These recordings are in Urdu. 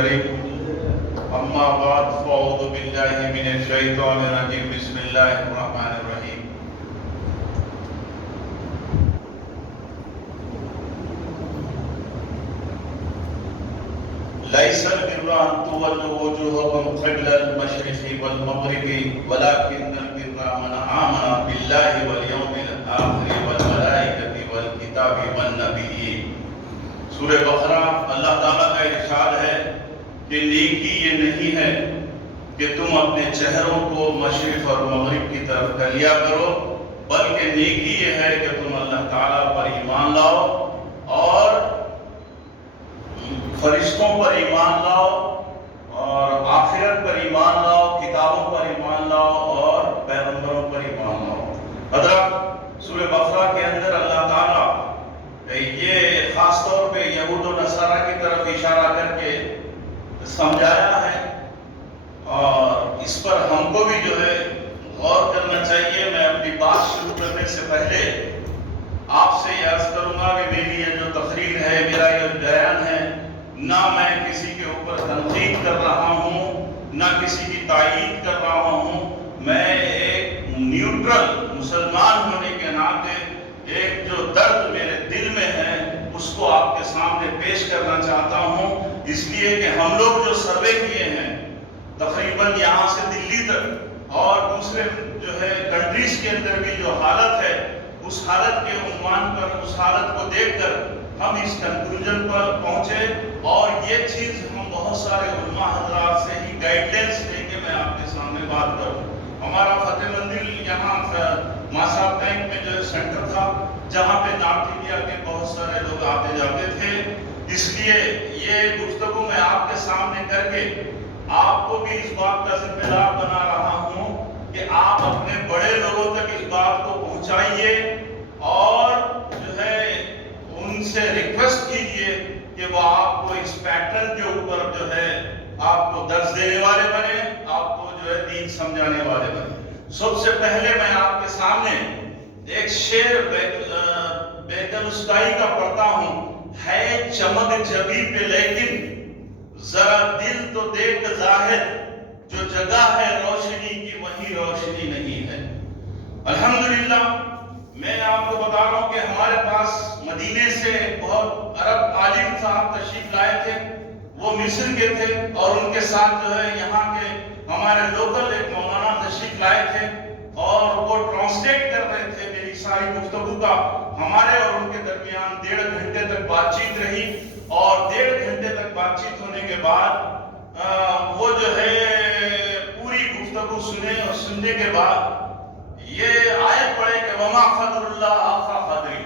اما بعد فاعوذ باللہ من الشیطان الرجیم بسم اللہ الرحمن الرحیم لیس البر ان تولوا وجوہکم قبل المشرق والمغرب ولکن البر من آمن باللہ والیوم الآخر والملائکۃ والکتاب والنبیین۔ سورہ بقرہ اللہ تعالیٰ کا ارشاد ہے کہ نیکی یہ نہیں ہے کہ تم اپنے چہروں کو مشرق اور مغرب کی طرف کر لیا کرو، بلکہ نیکی یہ ہے کہ تم اللہ تعالیٰ پر ایمان لاؤ اور فرشتوں پر ایمان لاؤ اور آخرت پر ایمان لاؤ، کتابوں پر ایمان لاؤ اور پیغمبروں پر ایمان لاؤ۔ حضرت سورہ بقرہ کے اندر اللہ تعالیٰ یہ خاص طور پہ یہود و نصارہ کی طرف اشارہ کر کے سمجھایا ہے، اور اس پر ہم کو بھی جو ہے غور کرنا چاہیے۔ میں اپنی بات شروع کرنے سے پہلے آپ سے یہ عرض کروں گا کہ میری یہ جو تقریر ہے، میرا یہ بیان ہے، نہ میں کسی کے اوپر تنقید کر رہا ہوں، نہ کسی کی تائید کر رہا ہوں۔ میں ایک نیوٹرل مسلمان ہونے کے ناطے ایک جو درد میرے دل میں ہے اس کو آپ کے سامنے پیش کرنا چاہتا ہوں، اس لیے کہ ہم لوگ جو سروے کیے ہیں تقریباً یہاں سے دلی تک اور دوسرے جو ہے کنٹریز کے اندر بھی جو حالت ہے، اس حالت کے عنوان پر، اس حالت کو دیکھ کر ہم اس کنکلوژن پر پہنچے، اور یہ چیز ہم بہت سارے علماء حضرات سے ہی گائیڈ لائنس لے کے میں آپ کے سامنے بات کروں۔ ہمارا فتح مندر یہاں ماسا بینک میں جو سینٹر تھا، جہاں پہ نارتھ انڈیا کے بہت سارے لوگ آتے جاتے تھے، اس لیے یہ گفتگو میں آپ کے سامنے کر کے آپ کو بھی اس بات کا ذمہ دار بنا رہا ہوں کہ آپ اپنے بڑے لوگوں تک اس بات کو پہنچائیے اور جو ہے ان سے ریکویسٹ کیجئے کہ وہ آپ کو اس پیٹرن کے اوپر جو ہے آپ کو درس دینے والے بنے، آپ کو جو ہے دین سمجھانے والے بنے۔ سب سے پہلے میں آپ کے سامنے ایک شعر بیکلوسٹائی کا پڑھتا ہوں، ہے چمک جبی پہ لیکن ذرا دل تو دیکھ ظاہر، جو جگہ ہے روشنی کی وہی روشنی نہیں ہے۔ الحمدللہ میں آپ کو بتا رہا ہوں کہ ہمارے پاس مدینے سے بہت عرب عالم صاحب تشریف لائے تھے، وہ مصر کے تھے، اور ان کے ساتھ جو ہے یہاں کے ہمارے لوکل ایک مولانا تشریف لائے تھے، اور وہ ٹرانسلیٹ کر رہے تھے میری ساری گفتگو کا۔ ہمارے اور ان کے درمیان 1.5 گھنٹے تک بات چیت رہی، اور 1.5 گھنٹے تک بات چیت ہونے کے بعد وہ جو ہے پوری گفتگو سنے، اور سننے کے بعد یہ آیت پڑھے کہ وما قدر اللہ حق قدری،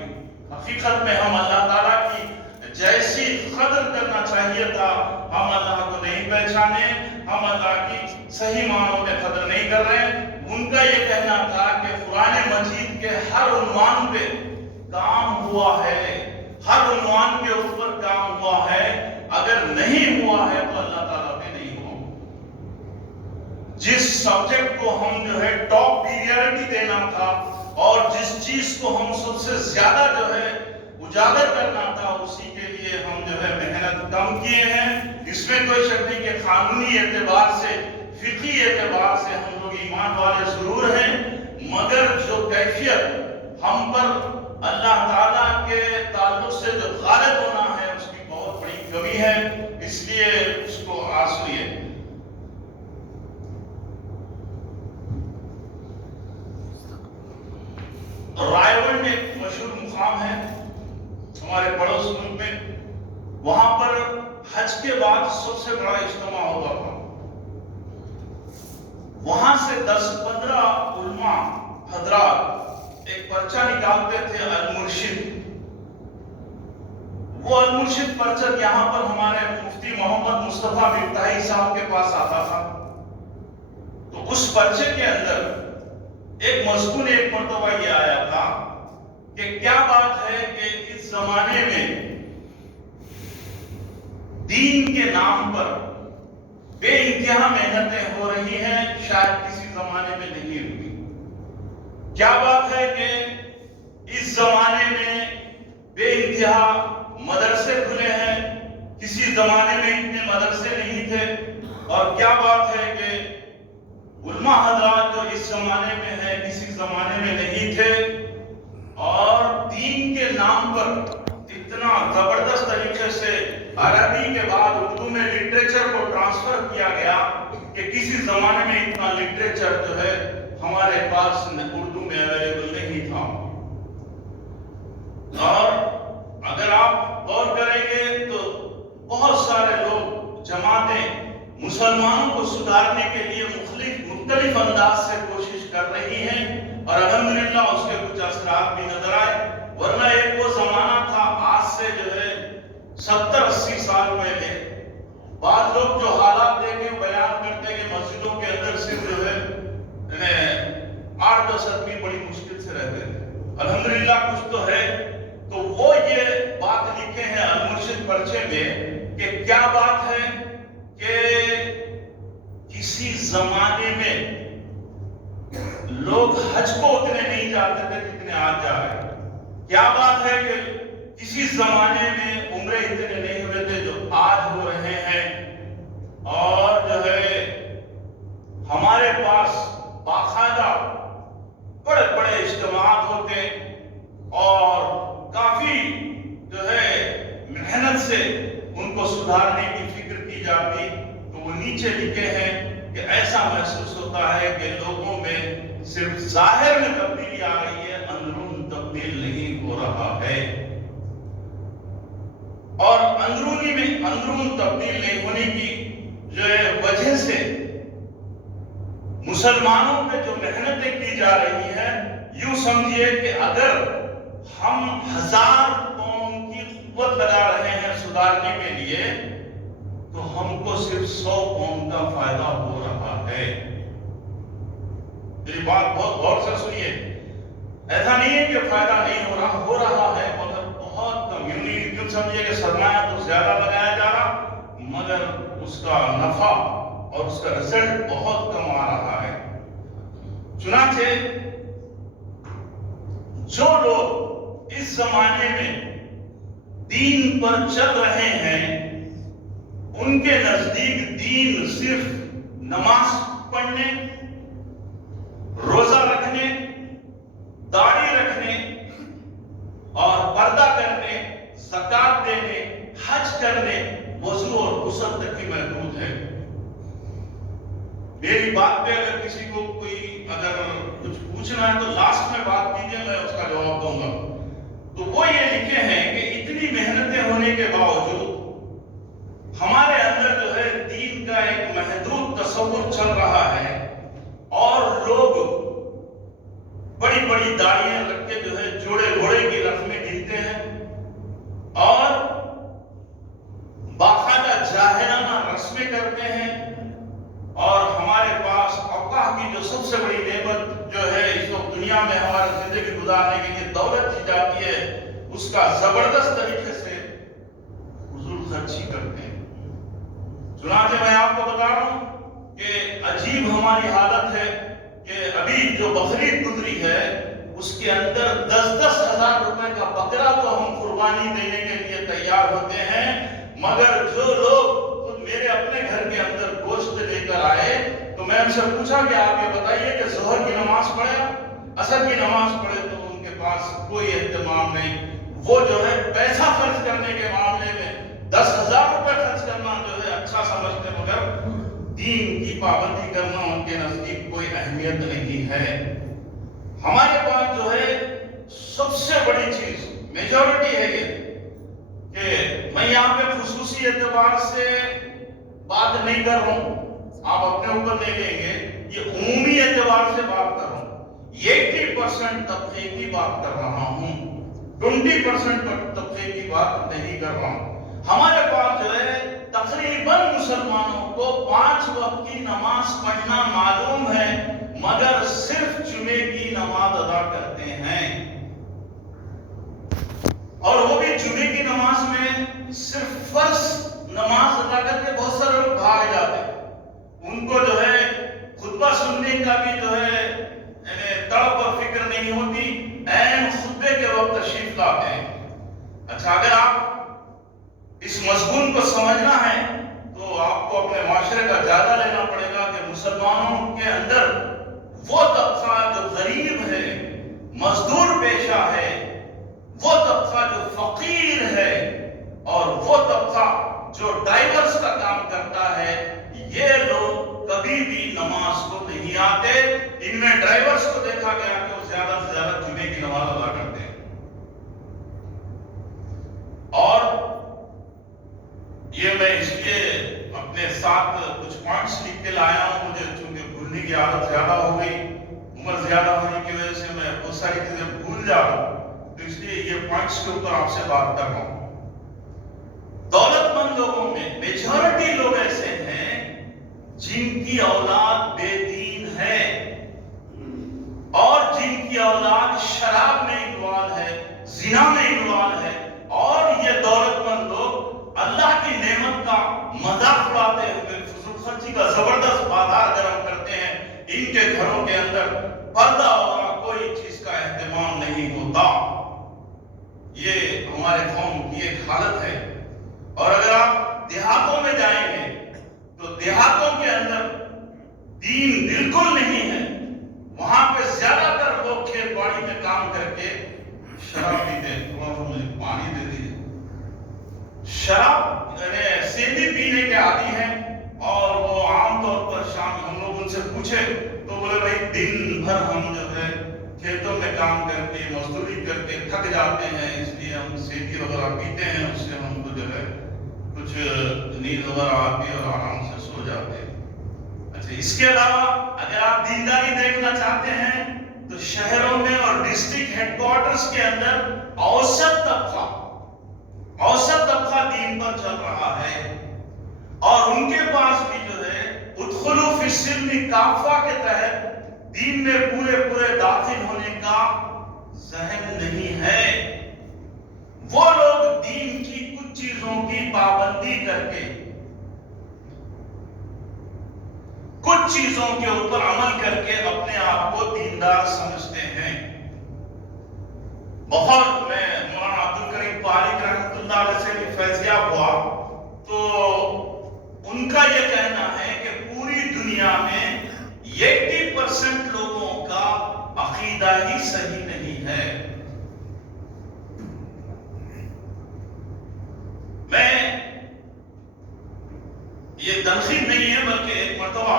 حقیقت میں ہم اللہ تعالیٰ کی جیسی قدر کرنا چاہیے تھا ہم اللہ کو نہیں پہچانے، ہم اللہ کی صحیح معنوں میں قدر نہیں کر رہے۔ ان کا یہ کہنا تھا کہ قرآن مجید کے ہر عنوان پہ کام ہوا ہے، ہر عنوان کے اوپر کام ہوا ہے، اگر نہیں ہوا ہے تو اللہ تعالیٰ پہ نہیں ہوا۔ جس سبجیکٹ کو ہم جو ہے ٹاپ پریورٹی دینا تھا، اور جس چیز کو ہم سب سے زیادہ جو ہے اجاگر کرنا تھا، اسی کے لیے ہم جو ہے محنت کم کیے ہیں۔ اس میں کوئی شک نہیں کہ قانونی اعتبار سے، فقہی اعتبار سے ہم لوگ ایمان والے ضرور ہیں، مگر جو کیفیت ہم پر اللہ تعالیٰ کے تعلق سے جو غالب ہونا ہے اس کی بہت بڑی کمی ہے، اس لیے اس کو آسوئیے۔ رائے گڑھ ایک مشہور مقام ہے ہمارے پڑوس ملک میں، وہاں پر حج کے بعد سب سے بڑا اجتماع ہوتا تھا۔ وہاں سے 10-15 علماء حضرات ایک پرچہ نکالتے تھے، المرشد۔ وہ المرشد پرچہ یہاں پر ہمارے مفتی محمد مصطفیٰ مفتاحی صاحب کے پاس آتا تھا، تو اس پرچے کے اندر ایک مضمون ایک مرتبہ یہ آیا تھا کہ کیا بات ہے کہ اس زمانے میں دین کے نام پر بے انتہا محنتیں ہو رہی ہیں، شاید کسی زمانے میں نہیں ہوئی۔ کیا بات ہے کہ اس زمانے میں بے انتہا مدرسے کھلے ہیں، کسی زمانے میں اتنے مدرسے نہیں اور کیا بات ہے کہ علماء حضرات جو اس زمانے میں ہیں کسی زمانے میں نہیں تھے، اور دین کے نام پر اتنا زبردست طریقے سے عربی کے بعد اردو میں لٹریچر کو ٹرانسفر کیا گیا کہ کسی زمانے میں اتنا لٹریچر جو ہے ہمارے پاس اردو میں اویلیبل نہیں تھا۔ اور اگر آپ غور کریں گے تو بہت سارے لوگ جماعتیں مسلمانوں کو سدھارنے کے لیے مختلف انداز سے کوشش کر رہی ہیں، اور الحمدللہ اس کے کچھ اثرات بھی نظر آئے۔ ورنہ ایک وہ زمانہ تھا آج سے جو ہے 70-80 سال پہلے، بعض لوگ جو حالات دیکھ کے بیان کرتے ہیں کہ مسجدوں کے اندر صرف جو ہے 8-10 آدمی بڑی مشکل سے رہتے تھے، الحمدللہ کچھ تو ہے۔ تو وہ یہ بات لکھے ہیں المرشد پرچے میں کہ کیا بات ہے کہ کسی زمانے میں لوگ حج کو اتنے نہیں جاتے تھے جتنے آج جا رہے ہیں۔ کیا بات ہے کہ کسی زمانے میں عمرے اتنے نہیں ہوئے تھے جو آج ہو رہے ہیں، اور جو ہے ہمارے پاس باقاعدہ بڑے بڑے اجتماعات ہوتے اور کافی جو ہے محنت سے ان کو سدھارنے کی فکر کی جاتی۔ تو وہ نیچے لکھے ہیں کہ ایسا محسوس ہوتا ہے کہ لوگوں میں صرف ظاہر میں تبدیلی آ رہی ہے، اندرون تبدیل نہیں ہو رہا ہے۔ اور اندرون تبدیل نہیں ہونے کی جو ہے وجہ سے مسلمانوں پہ جو محنتیں کی جا رہی ہیں، یوں سمجھیے کہ اگر ہم 1000 قوم کی قوت لگا رہے ہیں سدھارنے کے لیے، تو ہم کو صرف 100 قوم کا فائدہ ہو رہا ہے۔ میری بات بہت غور سے سنیے، ایسا نہیں ہے کہ فائدہ نہیں ہو رہا ہے، مگر بہت کم، یوں سمجھیے کہ سرمایہ تو زیادہ لگایا جا رہا، مگر اس کا نفع اور اس کا رزلٹ بہت کم آ رہا ہے۔ چنانچہ جو لوگ اس زمانے میں دین پر چل رہے ہیں، ان کے نزدیک دین صرف نماز پڑھنے، روزہ رکھنے، داڑھی رکھنے اور پردہ کرنے، زکات دینے، حج کرنے، وضو اور غسل تک ہی محدود ہے۔ میری بات پہ اگر کسی کو کوئی اگر کچھ پوچھنا ہے تو لاسٹ میں بات کیجیے، میں اس کا جواب دوں گا۔ تو وہ یہ لکھے ہیں کہ اتنی محنتیں ہونے کے باوجود ہمارے اندر جو ہے دین کا ایک محدود تصور چل رہا ہے، اور لوگ بڑی بڑی داڑیاں رکھ کے جو ہے جوڑے گھوڑے کی رسمیں گنتے ہیں، اور باقاعدہ جاہلانہ رسمیں کرتے ہیں، اور ہمارے پاس اللہ کی جو سب سے بڑی نعمت جو ہے اس وقت دنیا میں ہماری زندگی گزارنے کے لیے دولت دی جاتی ہے، اس کا زبردست طریقے سے فضول خرچی کرتے ہیں۔ چنانچہ میں آپ کو بتا رہا ہوں کہ عجیب ہماری حالت ہے کہ ابھی جو بقرعید گزری ہے اس کے اندر 10-10 ہزار روپے کا بکرا تو ہم قربانی دینے کے لیے تیار ہوتے ہیں، مگر جو لوگ میرے اپنے گھر کے اندر گوشت لے کر آئے تو میں ان سے پوچھا کہ آپ یہ بتائیے کہ ظہر کی نماز پڑھے، عصر کی نماز پڑھے، تو ان کے پاس کوئی اہتمام نہیں۔ وہ جو ہے پیسہ خرچ کرنے کے معاملے میں 10,000 روپے خرچ کرنا جو ہے اچھا سمجھتے، مگر دین کی پابندی کرنا ان کے نزدیک کوئی اہمیت نہیں ہے۔ ہمارے پاس جو ہے سب سے بڑی چیز میجورٹی ہے یہ کہ میں یہاں پہ خصوصی اعتبار سے بات نہیں کر رہا ہوں، آپ اپنے اوپر لے لیں گے، یہ عمومی اعتبار سے بات کر رہا ہوں۔ 80% طبقے کی بات کر رہا ہوں، 20% طبقے کی بات نہیں کر رہا ہوں۔ ہمارے پاس جو ہے تقریباً مسلمانوں کو 5 وقت کی نماز پڑھنا معلوم ہے، مگر صرف جمعے کی نماز ادا کرتے ہیں، اور وہ بھی جمعے کی نماز میں صرف فرض نماز ادا کر کے بہت سارے لوگ بھاگ جاتے ہیں۔ ان کو جو ہے خطبہ سننے کا بھی جو ہے طلب اور فکر نہیں ہوتی، عین خطبے کے وقت تشریف لاتے ہیں۔ اچھا، اگر آپ اس مضمون کو سمجھنا ہے تو آپ کو کو اپنے معاشرے کا جائزہ لینا پڑے گا کہ مسلمانوں کے اندر وہ طبقہ جو غریب ہے، مزدور پیشہ ہے، وہ طبقہ جو فقیر ہے، اور وہ طبقہ جو ڈرائیورز کا کام کرتا ہے، یہ لوگ کبھی بھی نماز کو نہیں آتے۔ ان میں ڈرائیورز کو دیکھا گیا کہ وہ زیادہ سے زیادہ جمعے کی نماز ادا کرتے ہیں۔ اور یہ میں اس لیے اپنے ساتھ کچھ پوائنٹس لکھ کے لایا ہوں، مجھے چونکہ بھولنے کی عادت زیادہ ہو گئی، عمر زیادہ ہونے کی وجہ سے میں بہت ساری چیزیں بھول جاتا ہوں، تو اس لیے یہ پوائنٹس کے اوپر آپ سے بات کر رہا ہوں۔ دولت مند لوگوں میں میجورٹی لوگ ایسے ہیں جن کی اولاد بے دین ہے اور جن کی اولاد شراب میں انوالو ہے، زنا میں انوالو ہے، اور یہ دولت مند لوگ اللہ کی نعمت کا مذاق اڑاتے ہوئے فضول خرچی کا زبردست بازار گرم کرتے ہیں۔ ان کے گھروں کے اندر پردہ وغیرہ کوئی چیز کا اہتمام نہیں ہوتا۔ یہ ہمارے قوم کی ایک حالت ہے۔ اور اگر آپ دیہاتوں میں جائیں گے تو دیہاتوں کے اندر دین بالکل نہیں ہے۔ وہاں پہ زیادہ تر لوگ کھیت باڑی میں کام کر کے شراب پیتے ہیں۔ تھوڑا سا مجھے پانی دے دیجیے۔ شراب سیدھی پینے کے عادی ہیں، اور وہ عام طور پر شام ہم لوگ ان سے پوچھے تو بولے بھائی دن بھر ہم جو ہے کھیتوں میں کام کر کے مزدوری کر کے تھک جاتے ہیں، اس لیے ہم سیدھی وغیرہ پیتے ہیں، اس سے ہم کو جو ہے کچھ نیند وغیرہ آتی ہے اور آرام سے سو جاتے ہیں۔ اچھا، اس کے علاوہ اگر آپ دینداری دیکھنا چاہتے ہیں تو شہروں میں اور ڈسٹرکٹ ہیڈ کوارٹرز کے اندر اوسط طبقہ دین پر چل رہا ہے، اور ان کے پاس بھی جو ہے ادخلوا فی السلم کافہ کے تحت دین میں پورے داخل ہونے کا ذہن نہیں ہے۔ وہ لوگ دین کی کچھ چیزوں کی پابندی کر کے، کچھ چیزوں کے اوپر عمل کر کے اپنے آپ کو دیندار سمجھتے ہیں۔ بہت میں مولانا عبدالکریم پالک رحمۃ اللہ علیہ سے بھی فیضیاب ہوا تو ان کا یہ کہنا ہے کہ پوری دنیا میں 80% لوگوں کا عقیدہ ہی صحیح نہیں ہے۔ میں یہ تنقید نہیں ہے، بلکہ ایک مرتبہ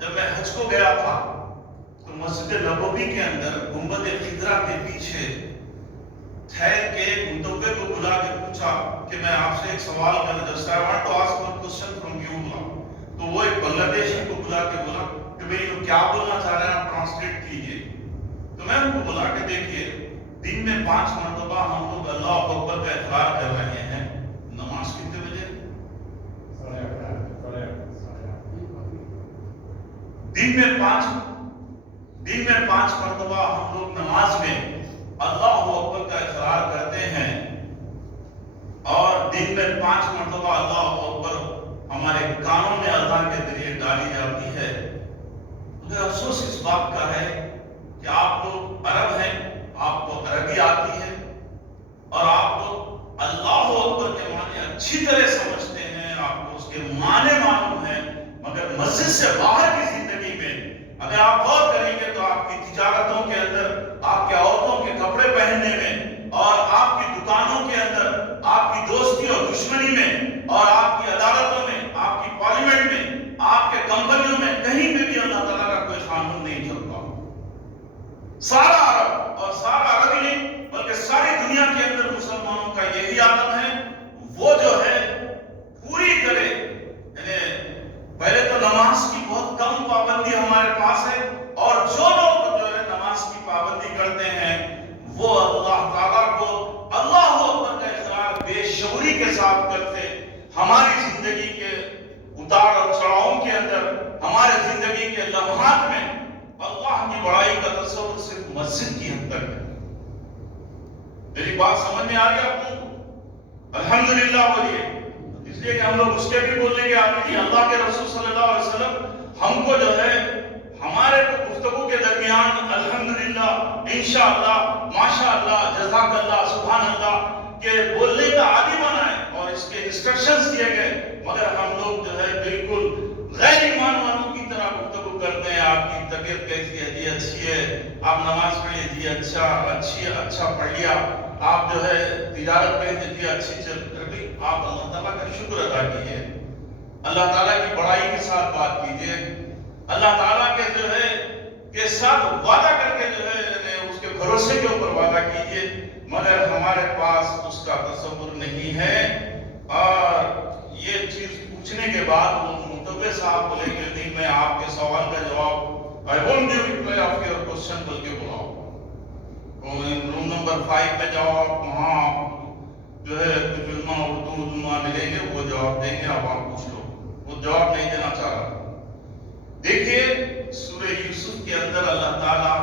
جب میں حج کو گیا تھا تو مسجد نبوی کے اندر گنبد خضرا کے پیچھے ٹھہر کے متوقع کو بلا کے پوچھا کہ میں آپ سے ایک سوال کرنا چاہتا ہوں، I want to ask one question from you بولا۔ تو وہ ایک بنگلہ دیشی کو بلا کے بولا کہ بھئی وہ کیا بولنا چاہ رہے ہیں، آپ ٹرانسلیٹ کیجئے۔ تو میں ان کو بلا کے دیکھیے، دن میں 5 مرتبہ ہم لوگ اللہ اکبر کا اقرار کر رہے ہیں، نماز کتنے بجے؟ دن میں 5 مرتبہ ہم لوگ نماز میں اللہ اکبر کا اقرار کرتے ہیں، اور دن میں 5 مرتبہ اللہ اکبر ہمارے کانوں میں اذان کے ذریعے ڈالی جاتی ہے۔ مجھے افسوس اس بات کا ہے کہ آپ لوگ عرب ہیں، آپ کو عربی آتی ہے، اور آپ لوگ اللہ اکبر کے معنی اچھی طرح سمجھتے ہیں، آپ کو اس کے معنی معلوم ہیں، مگر مسجد سے باہر کی زندگی میں اگر آپ غور کریں گے تو آپ کی تجارتوں کے اندر، آپ کے عورتوں کے کپڑے پہننے میں، اور آپ کی دکانوں کے اندر، آپ کی دوستی اور دشمنی میں، اور آپ کی عدالتوں میں، آپ کی پارلیمنٹ میں، آپ کے کمپنیوں میں، کہیں پہ بھی اللہ تعالیٰ کا کوئی قانون نہیں چلتا۔ سارا عرب، اور سارا عرب ہی نہیں بلکہ ساری دنیا کے اندر مسلمانوں کا یہی عالم ہے، وہ جو ہے پوری طرح، پہلے تو نماز کی بہت کم پابندی ہمارے پاس ہے، اور جو لوگ جو ہے نماز کی پابندی کرتے ہیں وہ اللہ تعالیٰ کو اللہ اکبر کا اقرار بے شعوری کے ساتھ کرتے۔ ہماری زندگی کے اتار اور چڑھاؤں کے اندر، ہمارے زندگی کے لمحات میں اللہ کی بڑائی کا تصور صرف مسجد کی حد تک ہے۔ میری بات سمجھ میں آ رہی ہے آپ کو؟ الحمدللہ بولیے، اس لیے کہ ہم لوگ اس کے بھی بولنے کے عادی ہیں۔ اللہ کے رسول صلی اللہ علیہ وسلم ہم کو جو ہے ہمارے گفتگو کے درمیان الحمدللہ، انشاءاللہ، ماشاءاللہ، جزاک اللہ، سبحان اللہ کے بولنے کا عادی بنائے، اور اس کے انسٹرکشنز دیے گئے، مگر ہم لوگ جو ہے بالکل غیر ایمان والوں کی طرح گفتگو کرتے ہیں. آپ کی طبیعت کیسی ہے؟ جی اچھی ہے. آپ نماز پڑھیے؟ جی اچھا پڑھ لیا. آپ جو ہے تجارت کریں؟ جی اچھی چل رہی. آپ اللہ تعالیٰ کا شکر ادا کیجیے، اللہ تعالیٰ کی بڑائی کے ساتھ بات کیجیے، اللہ تعالیٰ کے جو ہے کے ساتھ وعدہ کر کے جو ہے اس کے بھروسے کے اوپر وعدہ کیجیے. مگر ہمارے پاس اس کا تصور نہیں ہے. اور یہ چیز پوچھنے کے بعد وہ متوجہ صاحب بولے کہ نہیں، میں آپ کے سوال کا جواب I won't give reply of your question بول کے بلاؤ. روم نمبر 5 پہ جاؤ، آپ وہاں جو ہے ترجمہ اردو ملیں گے، وہ جواب دیں گے. اب آپ پوچھ لو. وہ جواب نہیں دینا چاہ رہا. دیکھیے سورہ یوسف کے اندر اللہ تعالیٰ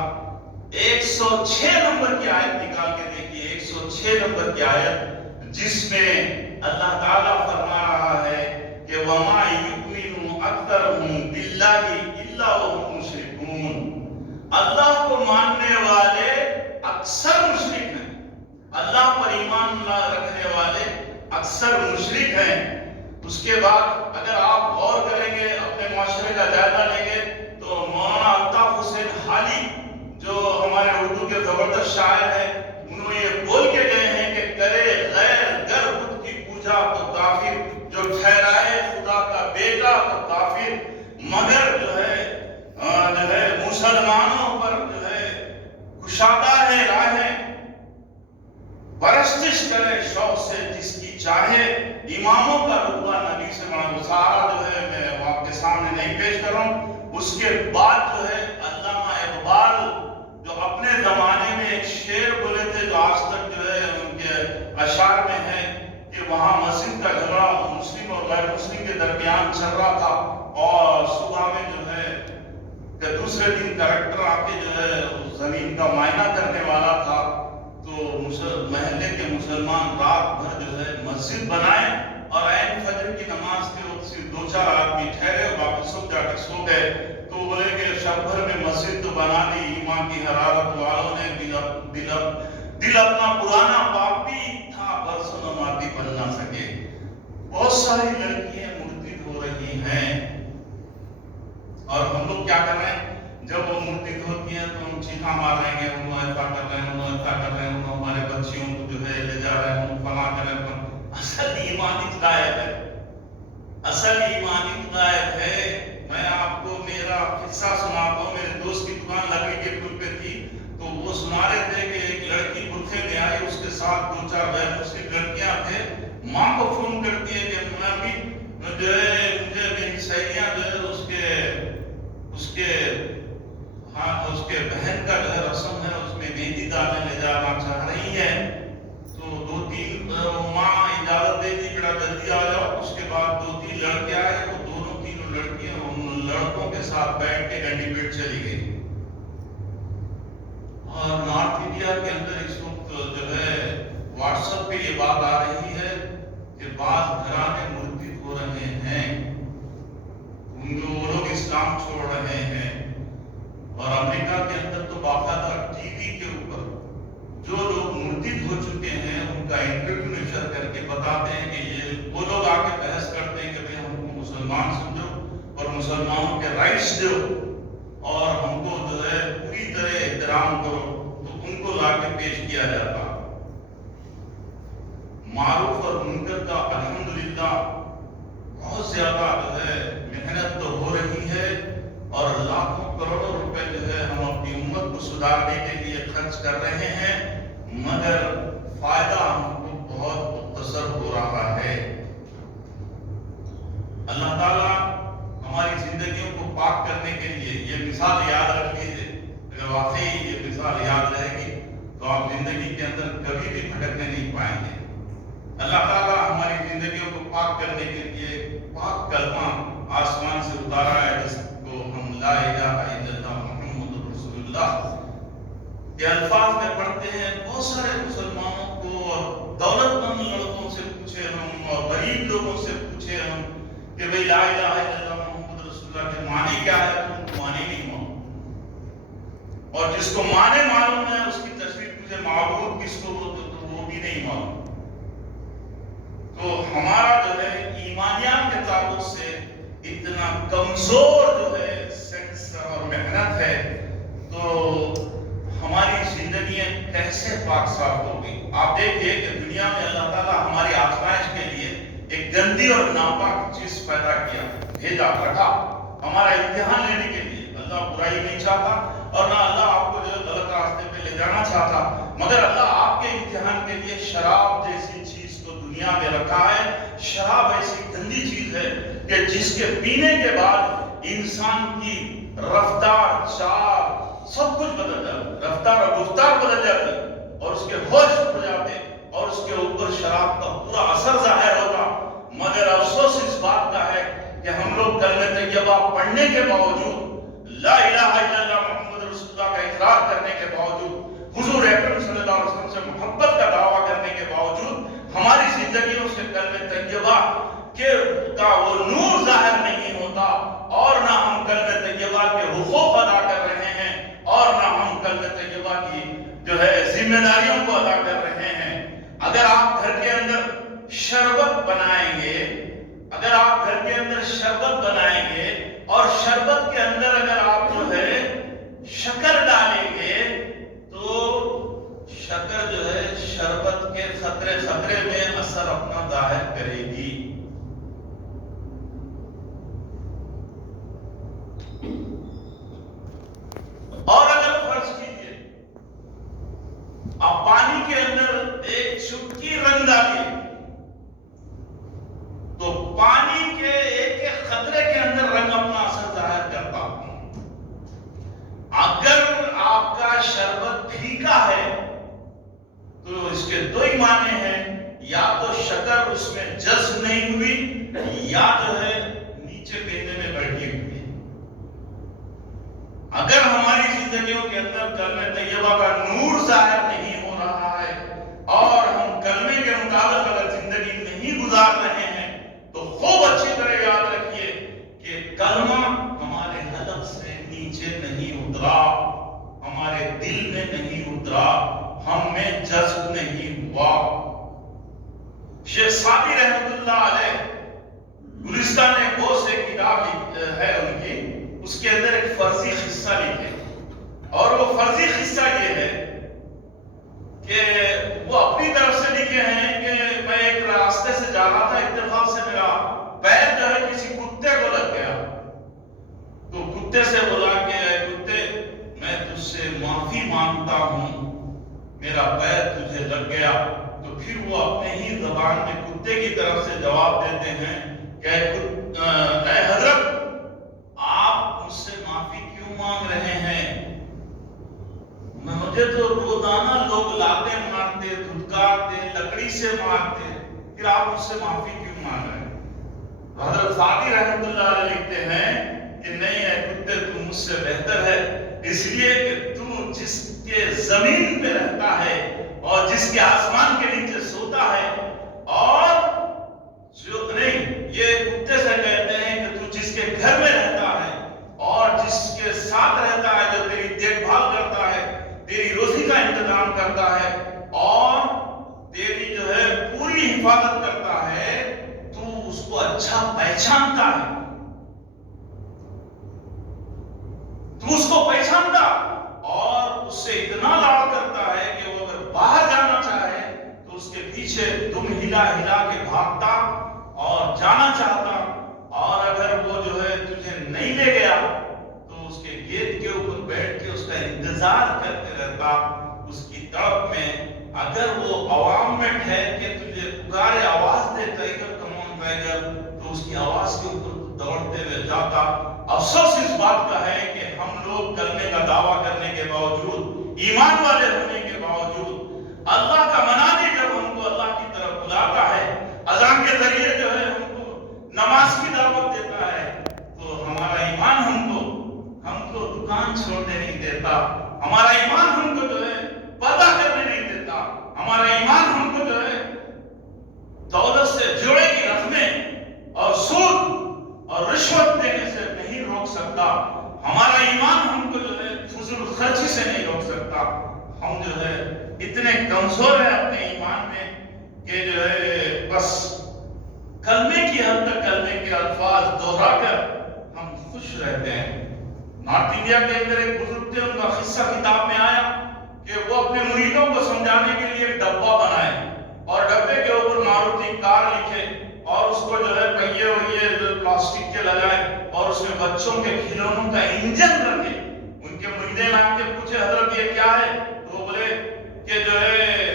106 نمبر کی آیت نکال کے دیکھیے، 106 نمبر کی آیت، جس میں اللہ تعالیٰ فرما رہا ہے کہ وَمَا يُؤْمِنُ أَكْثَرُهُم بِاللَّهِ إِلَّا وَهُمْ مُشْرِكُونَ. اللہ کو ماننے والے اکثر مشرک ہیں، اللہ پر ایمان رکھنے والے اکثر مشرک ہیں. اس کے بعد اگر آپ غور کریں گے، اپنے معاشرے کا جائزہ لیں گے، تو مولانا الطاف حسین حالی جو ہمارے اردو کے زبردست شاعر ہیں، انہوں نے یہ بول کے گئے ہیں کہ کرے غیر گر بت کی پوجا تو کافر، جو ٹھہرائے خدا کا بیٹا تو کافر. مگر جو ہے مسلمانوں پر جو ہے کشادہ ہے راہیں، پرستش کرے شوق سے جس کی چاہے. اماموں کا رتبہ نبی سے بڑا. وہ سارا جو ہے میں آپ کے سامنے نہیں پیش کر رہا ہوں. اس کے بعد جو ہے علامہ اقبال جو اپنے زمانے میں ایک شعر بولے تھے، جو آج تک جو ہے ان کے اشعار میں ہے، کہ وہاں مسجد کا جھگڑا مسلم اور غیر مسلم کے درمیان چل رہا تھا، اور صبح میں جو ہے کہ دوسرے دن کلکٹر آ کے جو ہے زمین کا معائنہ کرنے والا تھا. تو محلے کے مسلمان رات بھر جو ہے مسجد بنائے، اور عین فجر کی نماز کے وقت صرف 2-4 آدمی ٹھہرے اور باقی سب جا کے سو گئے. تو بولے کہ شب بھر میں مسجد تو بنا دی، ایمان کی حرارت والوں نے دل اپنا پرانا پاپی تھا، برسوں نمازی بن نہ سکے. بہت ساری لڑکیاں مرتد ہو رہی ہیں، اور ہم لوگ کیا کر رہے ہیں؟ جب وہ مرتد ہوتی ہیں تو ہم چیخا مار رہے ہیں کہ ہم ایسا کر رہے ہیں، ہم ایسا کر رہے ہیں، ہم ہمارے بچیوں کو جو ہے لے جا رہے ہیں، ہم فلاں کر رہے ہیں. اصل ایمانی ہدایت ہے، اصل ایمانی ہدایت ہے. میں آپ کو میرا قصہ سناتا ہوں. میرے دوست کی دکان لکڑی کے پل پہ تھی، تو وہ سنا رہے تھے کہ ایک لڑکی برقعے میں آئی، اس کے ساتھ 2-4 غیر مسلم لڑکیاں تھے. ماں کو فون کرتی ہے کہ مامی جو ہے مجھے میری سہیلیاں جو ہے اس کے بہن کا جو ہے رسم ہے، اس میں مہندی ڈالنے لے جانا چاہ رہی ہے. تو 2-3 ماں اجازت دے دی، بیٹا جلدی آ جاؤ. اس کے بعد 2-3 لڑکے آئے، وہ تینوں لڑکیاں ان لڑکوں کے ساتھ بیٹھ کے گنڈی پیٹ چلی گئی. اور نارتھ انڈیا کے اندر اس وقت جو ہے واٹس ایپ پہ یہ بات آ رہی ہے کہ بعض گھرانے مرتد ہو رہے ہیں، وہ لوگ اسلام چھوڑ رہے ہیں. اور امریکہ کے اندر تو باقاعدہ ٹی وی کے اوپر جو لوگ مرتد ہو چکے ہیں ان کا انٹرویو نشر کر کے بتاتے ہیں کہ یہ وہ لوگ آ کے بحث کرتے ہیں کہ بھئی ہم کو مسلمان سمجھو اور مسلمانوں کے رائٹس دو، اور ہم کو جو ہے پوری طرح احترام کرو. تو ان کو لا کے پیش کیا جاتا. معروف اور منکر کا الحمدللہ بہت زیادہ جو ہے محنت تو ہو رہی ہے، اور لاکھوں کروڑوں روپے جو ہے ہم اپنی امت کو سدھارنے کے لیے خرچ کر رہے ہیں، مگر فائدہ ہم کو بہت مختصر ہو رہا ہے. اللہ تعالیٰ ہماری زندگیوں کو پاک کرنے کے لیے یہ مثال یاد رکھ لیجیے. اگر واقعی یہ مثال یاد رہے گی تو آپ زندگی کے اندر کبھی بھی بھٹکنے نہیں پائیں گے. اللہ تعالیٰ ہماری زندگیوں کو پاک کرنے کے لیے پاک کلمہ آسمان سے اتارا ہے، جس کو ہم لا الہ الا اللہ محمد رسول اللہ کے الفاظ میں پڑھتے ہیں. بہت سارے مسلمانوں کو دولت مند لڑکوں سے پوچھے ہم اور غریب لوگوں سے پوچھے ہم کہ بھئی لا الہ الا اللہ محمد رسول اللہ کے معنی کیا ہے، تو ان کو معنی نہیں معلوم. اور جس کو معنی معلوم ہے اس کی تشریح مجھے معبود کس کو تو وہ بھی نہیں معلوم. تو ہمارا جو ہے ایمانیات کے تعلق سے اتنا کمزور جو ہے سینس اور محنت ہے، تو ہماری زندگیاں کیسے پاک صاف ہوگی؟ آپ دیکھیے کہ دنیا میں اللہ تعالیٰ ہماری آزمائش کے لیے ایک گندی اور ناپاک چیز پیدا کیا، بھیجا، رکھا ہمارا امتحان لینے کے لیے۔ اللہ برائی نہیں چاہتا اور نہ اللہ آپ کو جو غلط راستے پہ لے جانا چاہتا، مگر اللہ آپ کے امتحان کے لیے شراب جیسی چیز کو دنیا میں رکھا ہے۔ شراب ایسی گندی چیز ہے کہ جس کے پینے کے بعد انسان کی رفتار، چال، سب کچھ بدل جاتا، رفتار اور گفتار بدل جاتی اور اس کے ہوش اڑ جاتے اور اس کے اوپر شراب کا پورا اثر ظاہر ہوتا۔ مگر افسوس اس بات کا ہے کہ ہم لوگ کلمہ طیبہ پڑھنے کے باوجود، لا الہ الا اللہ محمد رسول اللہ کا اقرار کرنے کے باوجود، حضور اکرم صلی اللہ علیہ وسلم سے محبت کا دعویٰ کرنے کے باوجود، ہماری زندگیوں سے کلمہ طیبہ کا وہ نور ظاہر نہیں ہوتا، اور نہ ہم کلمہ طیبہ کے حقوق ادا کر رہے ہیں، اور نہ ہم کلمہ طیبہ کی جو ہے ذمہ داریوں کو ادا کر رہے ہیں۔ اگر آپ گھر کے اندر شربت بنائیں گے، اگر آپ گھر کے اندر شربت بنائیں گے اور شربت کے اندر اگر آپ جو ہے شکر ڈالیں گے، تو شکر جو ہے شربت کے خطرے میں اثر اپنا ظاہر کرے گی۔ اور اگر فرض کیجئے آپ پانی کے اندر ایک چٹکی رنگ ڈالیے، تو پانی کے ایک ایک قطرے کے اندر رنگ اپنا اثر ظاہر کرتا۔ اگر آپ کا شربت پھیکا ہے تو اس کے دو ہی معنی ہیں، یا تو شکر اس میں جذب نہیں ہوئی، یا جو ہے نیچے پینے میں بیٹھی ہوئی ہے۔ اگر ہماری زندگیوں کے اندر کلمہ طیبہ کا نور ظاہر نہیں ہو رہا ہے اور ہم کلمے کے مطابق اگر زندگی نہیں گزار رہے ہیں، تو خوب اچھی طرح یاد رکھیے کہ کلمہ ہمارے حلق سے نیچے نہیں اترا، ہمارے دل میں نہیں اترا، ہم میں جذب نہیں ہوا۔ شیخ سعدی رحمۃ اللہ علیہ گلستان غوث ایک کتاب ہے ان کی، اس کے اندر ایک فرضی قصہ لکھے، اور وہ فرضی قصہ یہ ہے کہ وہ اپنی طرف سے لکھے ہیں کہ میں ایک راستے سے جا رہا تھا، اتفاق سے میرا پیر جو ہے کسی کتے کو لگ گیا، تو کتے سے بولا کہ اے کتے، میں تجھ سے معافی مانگتا ہوں، میرا پیر تجھے لگ گیا۔ تو پھر وہ اپنے ہی زبان میں کتے کی طرف سے جواب دیتے ہیں کہ اے حضرت، آپ مجھ سے معافی کیوں مانگ رہے ہیں؟ مجھے تو روزانہ لوگ لاتے مارتے، دھتکارتے، لکڑی سے مارتے، پھر آپ مجھ سے معافی کیوں مانگ رہے ہیں؟ حضرت سعدی رحمۃ اللہ علیہ لکھتے ہیں کہ نہیں اے کتے، تو مجھ سے بہتر ہے، اس لیے کہ تو جس کے زمین پہ رہتا ہے اور جس کے آسمان کے نیچے سوتا ہے، اور جو نہیں، یہ کتے سے کہتے ہیں کہ تو جس کے گھر میں رہتا ہے اور جس کے ساتھ رہتا ہے، جو تیری دیکھ بھال کرتا ہے، تیری روزی کا انتظام کرتا ہے اور تیری جو ہے پوری حفاظت کرتا ہے، تو اس کو اچھا پہچانتا ہے، تو اس کو پہچانتا اور اس سے اتنا لاڈ کرتا ہے کہ وہ اگر باہر جانا چاہے تو اس کے پیچھے دم ہلا ہلا کے بھاگتا اور جانا چاہتا، اور اگر وہ جو ہے تجھے نہیں لے گیا تو اس کے گیٹ کے اوپر بیٹھ کے اس کا انتظار کرتے رہتا، اس کی طرف میں۔ اگر وہ عوام میں ٹھہر کے تجھے پکارے، آواز دے ٹائیگر، کم آن ٹائیگر، تو اس کی آواز کے اوپر دوڑتے ہوئے جاتا۔ افسوس اس بات کا ہے کہ ہم لوگ کلمے کا دعویٰ کرنے کے باوجود، ایمان والے ہونے کے باوجود، اللہ کا منادی جب ہم کو اللہ کی طرف بلاتا ہے، اذان کے ذریعے جو ہے ہم کو نماز کی دعوت دیتا ہے، تو ہمارا ایمان ہم کو دکان چھوڑنے نہیں دیتا، ہمارا ایمان ہم کو جو ہے پردہ کرنے نہیں دیتا، ہمارا ایمان ہم کو جو ہے دولت سے جڑے کی رقمیں اور سود اور رشوت دینے سے نہیں روک سکتا، ہمارا ایمان ہم کو جو ہے فضول خرچی سے نہیں روک سکتا۔ ہم جو ہے اتنے کمزور ہیں اپنے ایمان میں کہ جو ہے بس کلمے کی حد تک کلمے کے الفاظ دوہرا کر ہم خوش رہتے ہیں۔ نارتھ انڈیا کے اندر ایک بزرگ تھے، ان کا قصہ کتاب میں آیا کہ وہ اپنے مریدوں کو سمجھانے کے لیے ایک ڈبہ بنائے اور ڈبے کے اوپر ماروتی کار لکھے اور اس کو جو ہے پہیے وہیے پلاسٹک کے لگائے اور اس میں بچوں کے کھلونوں کا انجن رکھے۔ ان کے مریدین آ کے پوچھے حضرت یہ کیا ہے؟ تو وہ بولے کہ جو ہے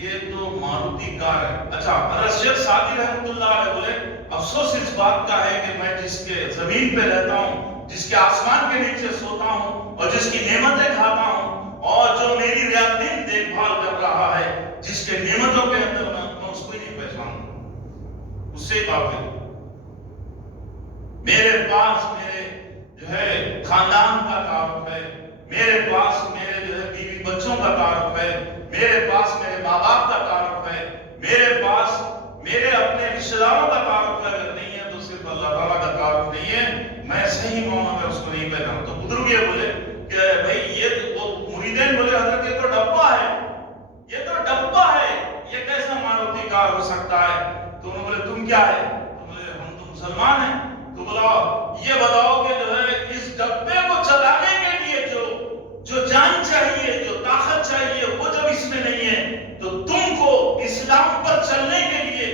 یہ تو ماروتی کار ہے۔ اچھا، حضرت شیخ سعدی رحمۃ اللہ علیہ بولے افسوس اس بات کا ہے کہ میں جس کے زمین پہ رہتا ہوں، جس کے آسمان کے نیچے سوتا ہوں اور جس کی نعمتیں کھاتا ہوں اور جو میری رات دن دیکھ بھال کر رہا ہے، جس کے نعمتوں کے اندر میں اس کو ہی نہیں پہچانتا، اس سے غافل۔ میرے پاس میرے جو ہے خاندان کا تعارف ہے، میرے پاس میرے جو ہے بیوی بچوں کا تعارف ہے، میرے پاس میرے ماں باپ کا تعارف ہے، میرے پاس میرے اپنے رشتہ داروں کا تعارف اگر نہیں ہے تو صرف اللہ تعالیٰ کا تعارف نہیں ہے، میں صحیح معنوں میں اس کو نہیں پہچانتا۔ تو بزرگ یہ بولے کہ بھائی یہ وہ مریدین بولے حضرت یہ تو ڈبہ ہے، یہ تو ڈبہ ہے، یہ کیسا ماروتی کار ہو سکتا ہے؟ تو انہوں نے بولے تم کیا ہے؟ تو بولے ہم تو مسلمان ہیں۔ تو بولا یہ بتاؤ کہ جو ہے اس ڈبے کو چلانے کے لیے جو جان چاہیے، جو طاقت چاہیے، وہ جب اس میں نہیں ہے تو تم کو اسلام پر چلنے کے لیے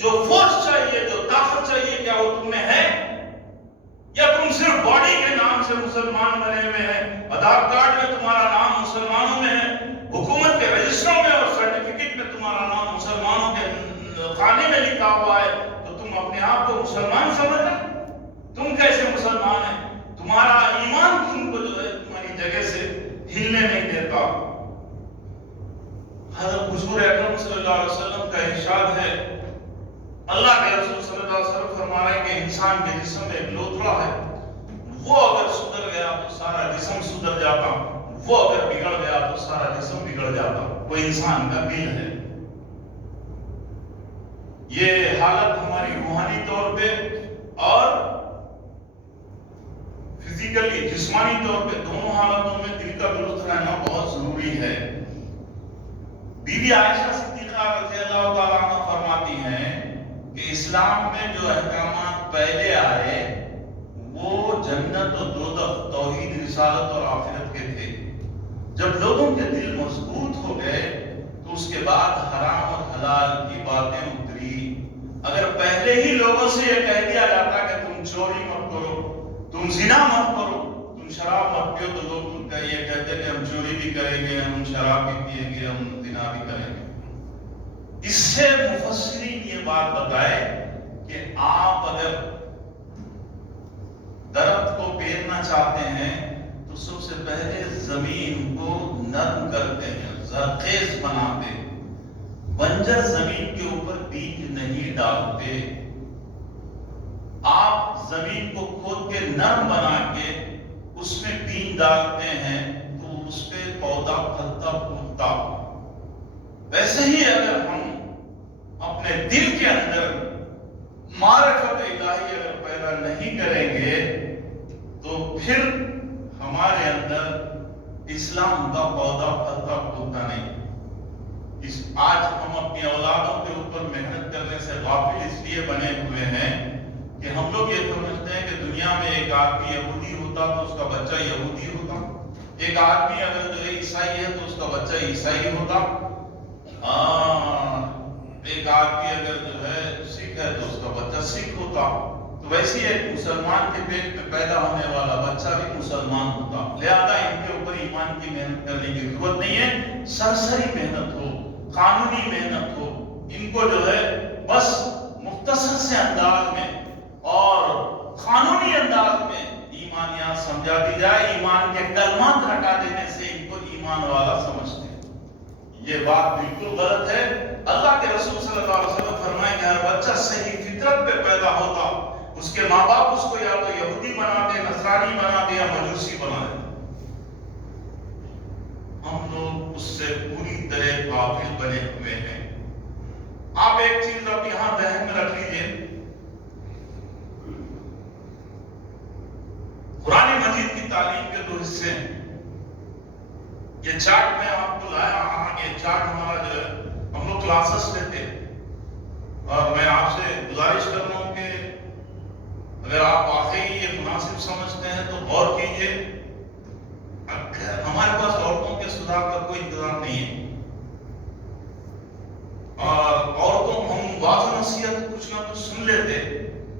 جو فورس چاہیے، جو طاقت چاہیے، کیا وہ تم میں ہے؟ یا تم صرف باڈی کے نام سے مسلمان بنے ہوئے ہیں، آدھار کارڈ میں تمہارا نام مسلمانوں میں ہے، حکومت کے رجسٹروں میں اور سرٹیفکیٹ میں تمہارا نام مسلمانوں کے خانے میں لکھا ہوا ہے، تو تم اپنے آپ کو مسلمان سمجھ رہے؟ تم کیسے مسلمان ہیں؟ تمہارا ایمان تم کو جو ہے تمہاری جگہ سے ہلنے نہیں دیتا۔ حضرت حضور اکرم صلی اللہ علیہ وسلم کا ارشاد ہے، اللہ کے رسول صلی اللہ علیہ وسلم فرما رہے ہیں کہ انسان کے جسم میں ایک لوتھڑا ہے، وہ اگر سدھر گیا تو سارا جسم سدھر جاتا، وہ اگر بگڑ گیا تو سارا جسم بگڑ جاتا۔ وہ انسان کا دل ہے۔ یہ حالت ہماری روحانی طور پہ اور فزیکلی جسمانی طور پہ دونوں حالتوں میں دل کا درست رہنا بہت ضروری ہے۔ بی بی عائشہ صدیقہ رضی اللہ تعالیٰ عنہ فرماتی ہیں کہ اسلام میں جو احکامات پہلے آئے وہ جنت و دوزخ، توحید، رسالت اور آخرت کے تھے۔ جب لوگوں کے دل مضبوط ہو گئے تو اس کے بعد حرام اور حلال کی باتیں اتری۔ اگر پہلے ہی لوگوں سے یہ کہہ دیا جاتا کہ تم چوری مت کرو، تم زنا مت کرو، تم شراب مت پیو، تو لوگ ان کا یہ کہتے کہ ہم چوری بھی کریں گے، ہم شراب بھی پیئیں گے، ہم زنا بھی کریں گے۔ اس سے مفسرین یہ بات بتائے کہ آپ اگر درخت کو پیرنا چاہتے ہیں تو سب سے پہلے زمین کو نرم کرتے ہیں، زرخیز بناتے، بنجر زمین کے اوپر بیج نہیں ڈالتے۔ آپ زمین کو کھود کے نرم بنا کے اس میں بیج ڈالتے ہیں تو اس پہ پودا پھلتا پھولتا۔ ویسے ہی اگر ہم اپنے دل کے اندر معرفت الہی اگر پیدا نہیں کریں گے تو پھر ہمارے اندر اسلام کا پودا پھلتا پھولتا نہیں۔ آج ہم اپنی اولادوں کے اوپر محنت کرنے سے غافل اس لیے بنے ہوئے ہیں کہ ہم لوگ یہ سمجھتے ہیں کہ دنیا میں ایک آدمی یہودی ہوتا تو اس کا بچہ یہودی ہوتا، ایک آدمی اگر جو ہے عیسائی ہے تو اس کا بچہ عیسائی ہوتا، ایک آدمی اگر جو ہے سکھ ہے تو اس کا بچہ سکھ ہوتا۔ تو ویسے ایک مسلمان کے پیٹ میں پیدا ہونے والا بچہ بھی مسلمان ہوتا۔ لہذا ان کے اوپر ایمان کی محنت کرنے کی ضرورت نہیں ہے، سرسری محنت ہو، قانونی محنت ہو، ان کو جو ہے بس مختصر سے انداز میں اور قانونی انداز میں ایمانیات سمجھا دی جائے، ایمان کے کلمات رٹا دینے سے ان کو ایمان والا سمجھتے ہیں۔ یہ بات بالکل غلط ہے۔ اللہ کے رسول صلی اللہ علیہ وسلم فرمائے کہ ہر بچہ صحیح فطرت پہ پیدا ہوتا، اس کے ماں باپ اس کو یا تو یہودی بناتے، نصرانی بناتے یا مجوسی بناتے۔ ہم لوگ اس سے پوری طرح غافل بنے ہوئے ہیں۔ آپ ایک چیز اب یہاں ذہن میں رکھ لیجئے، قرآن مجید کی تعلیم کے دو حصے ہیں۔ یہ چارٹ میں آپ کو لایا، یہ چارٹ ہمارا جو ہے ہم لوگ کلاسز لیتے، اور میں آپ سے گزارش کر رہا ہوں کہ اگر آپ واقعی یہ مناسب سمجھتے ہیں تو غور کیجئے. ہمارے پاس عورتوں کے سدھار کا کوئی انتظام نہیں ہے، اور عورتوں ہم واضح نصیحت کچھ نہ کچھ سن لیتے،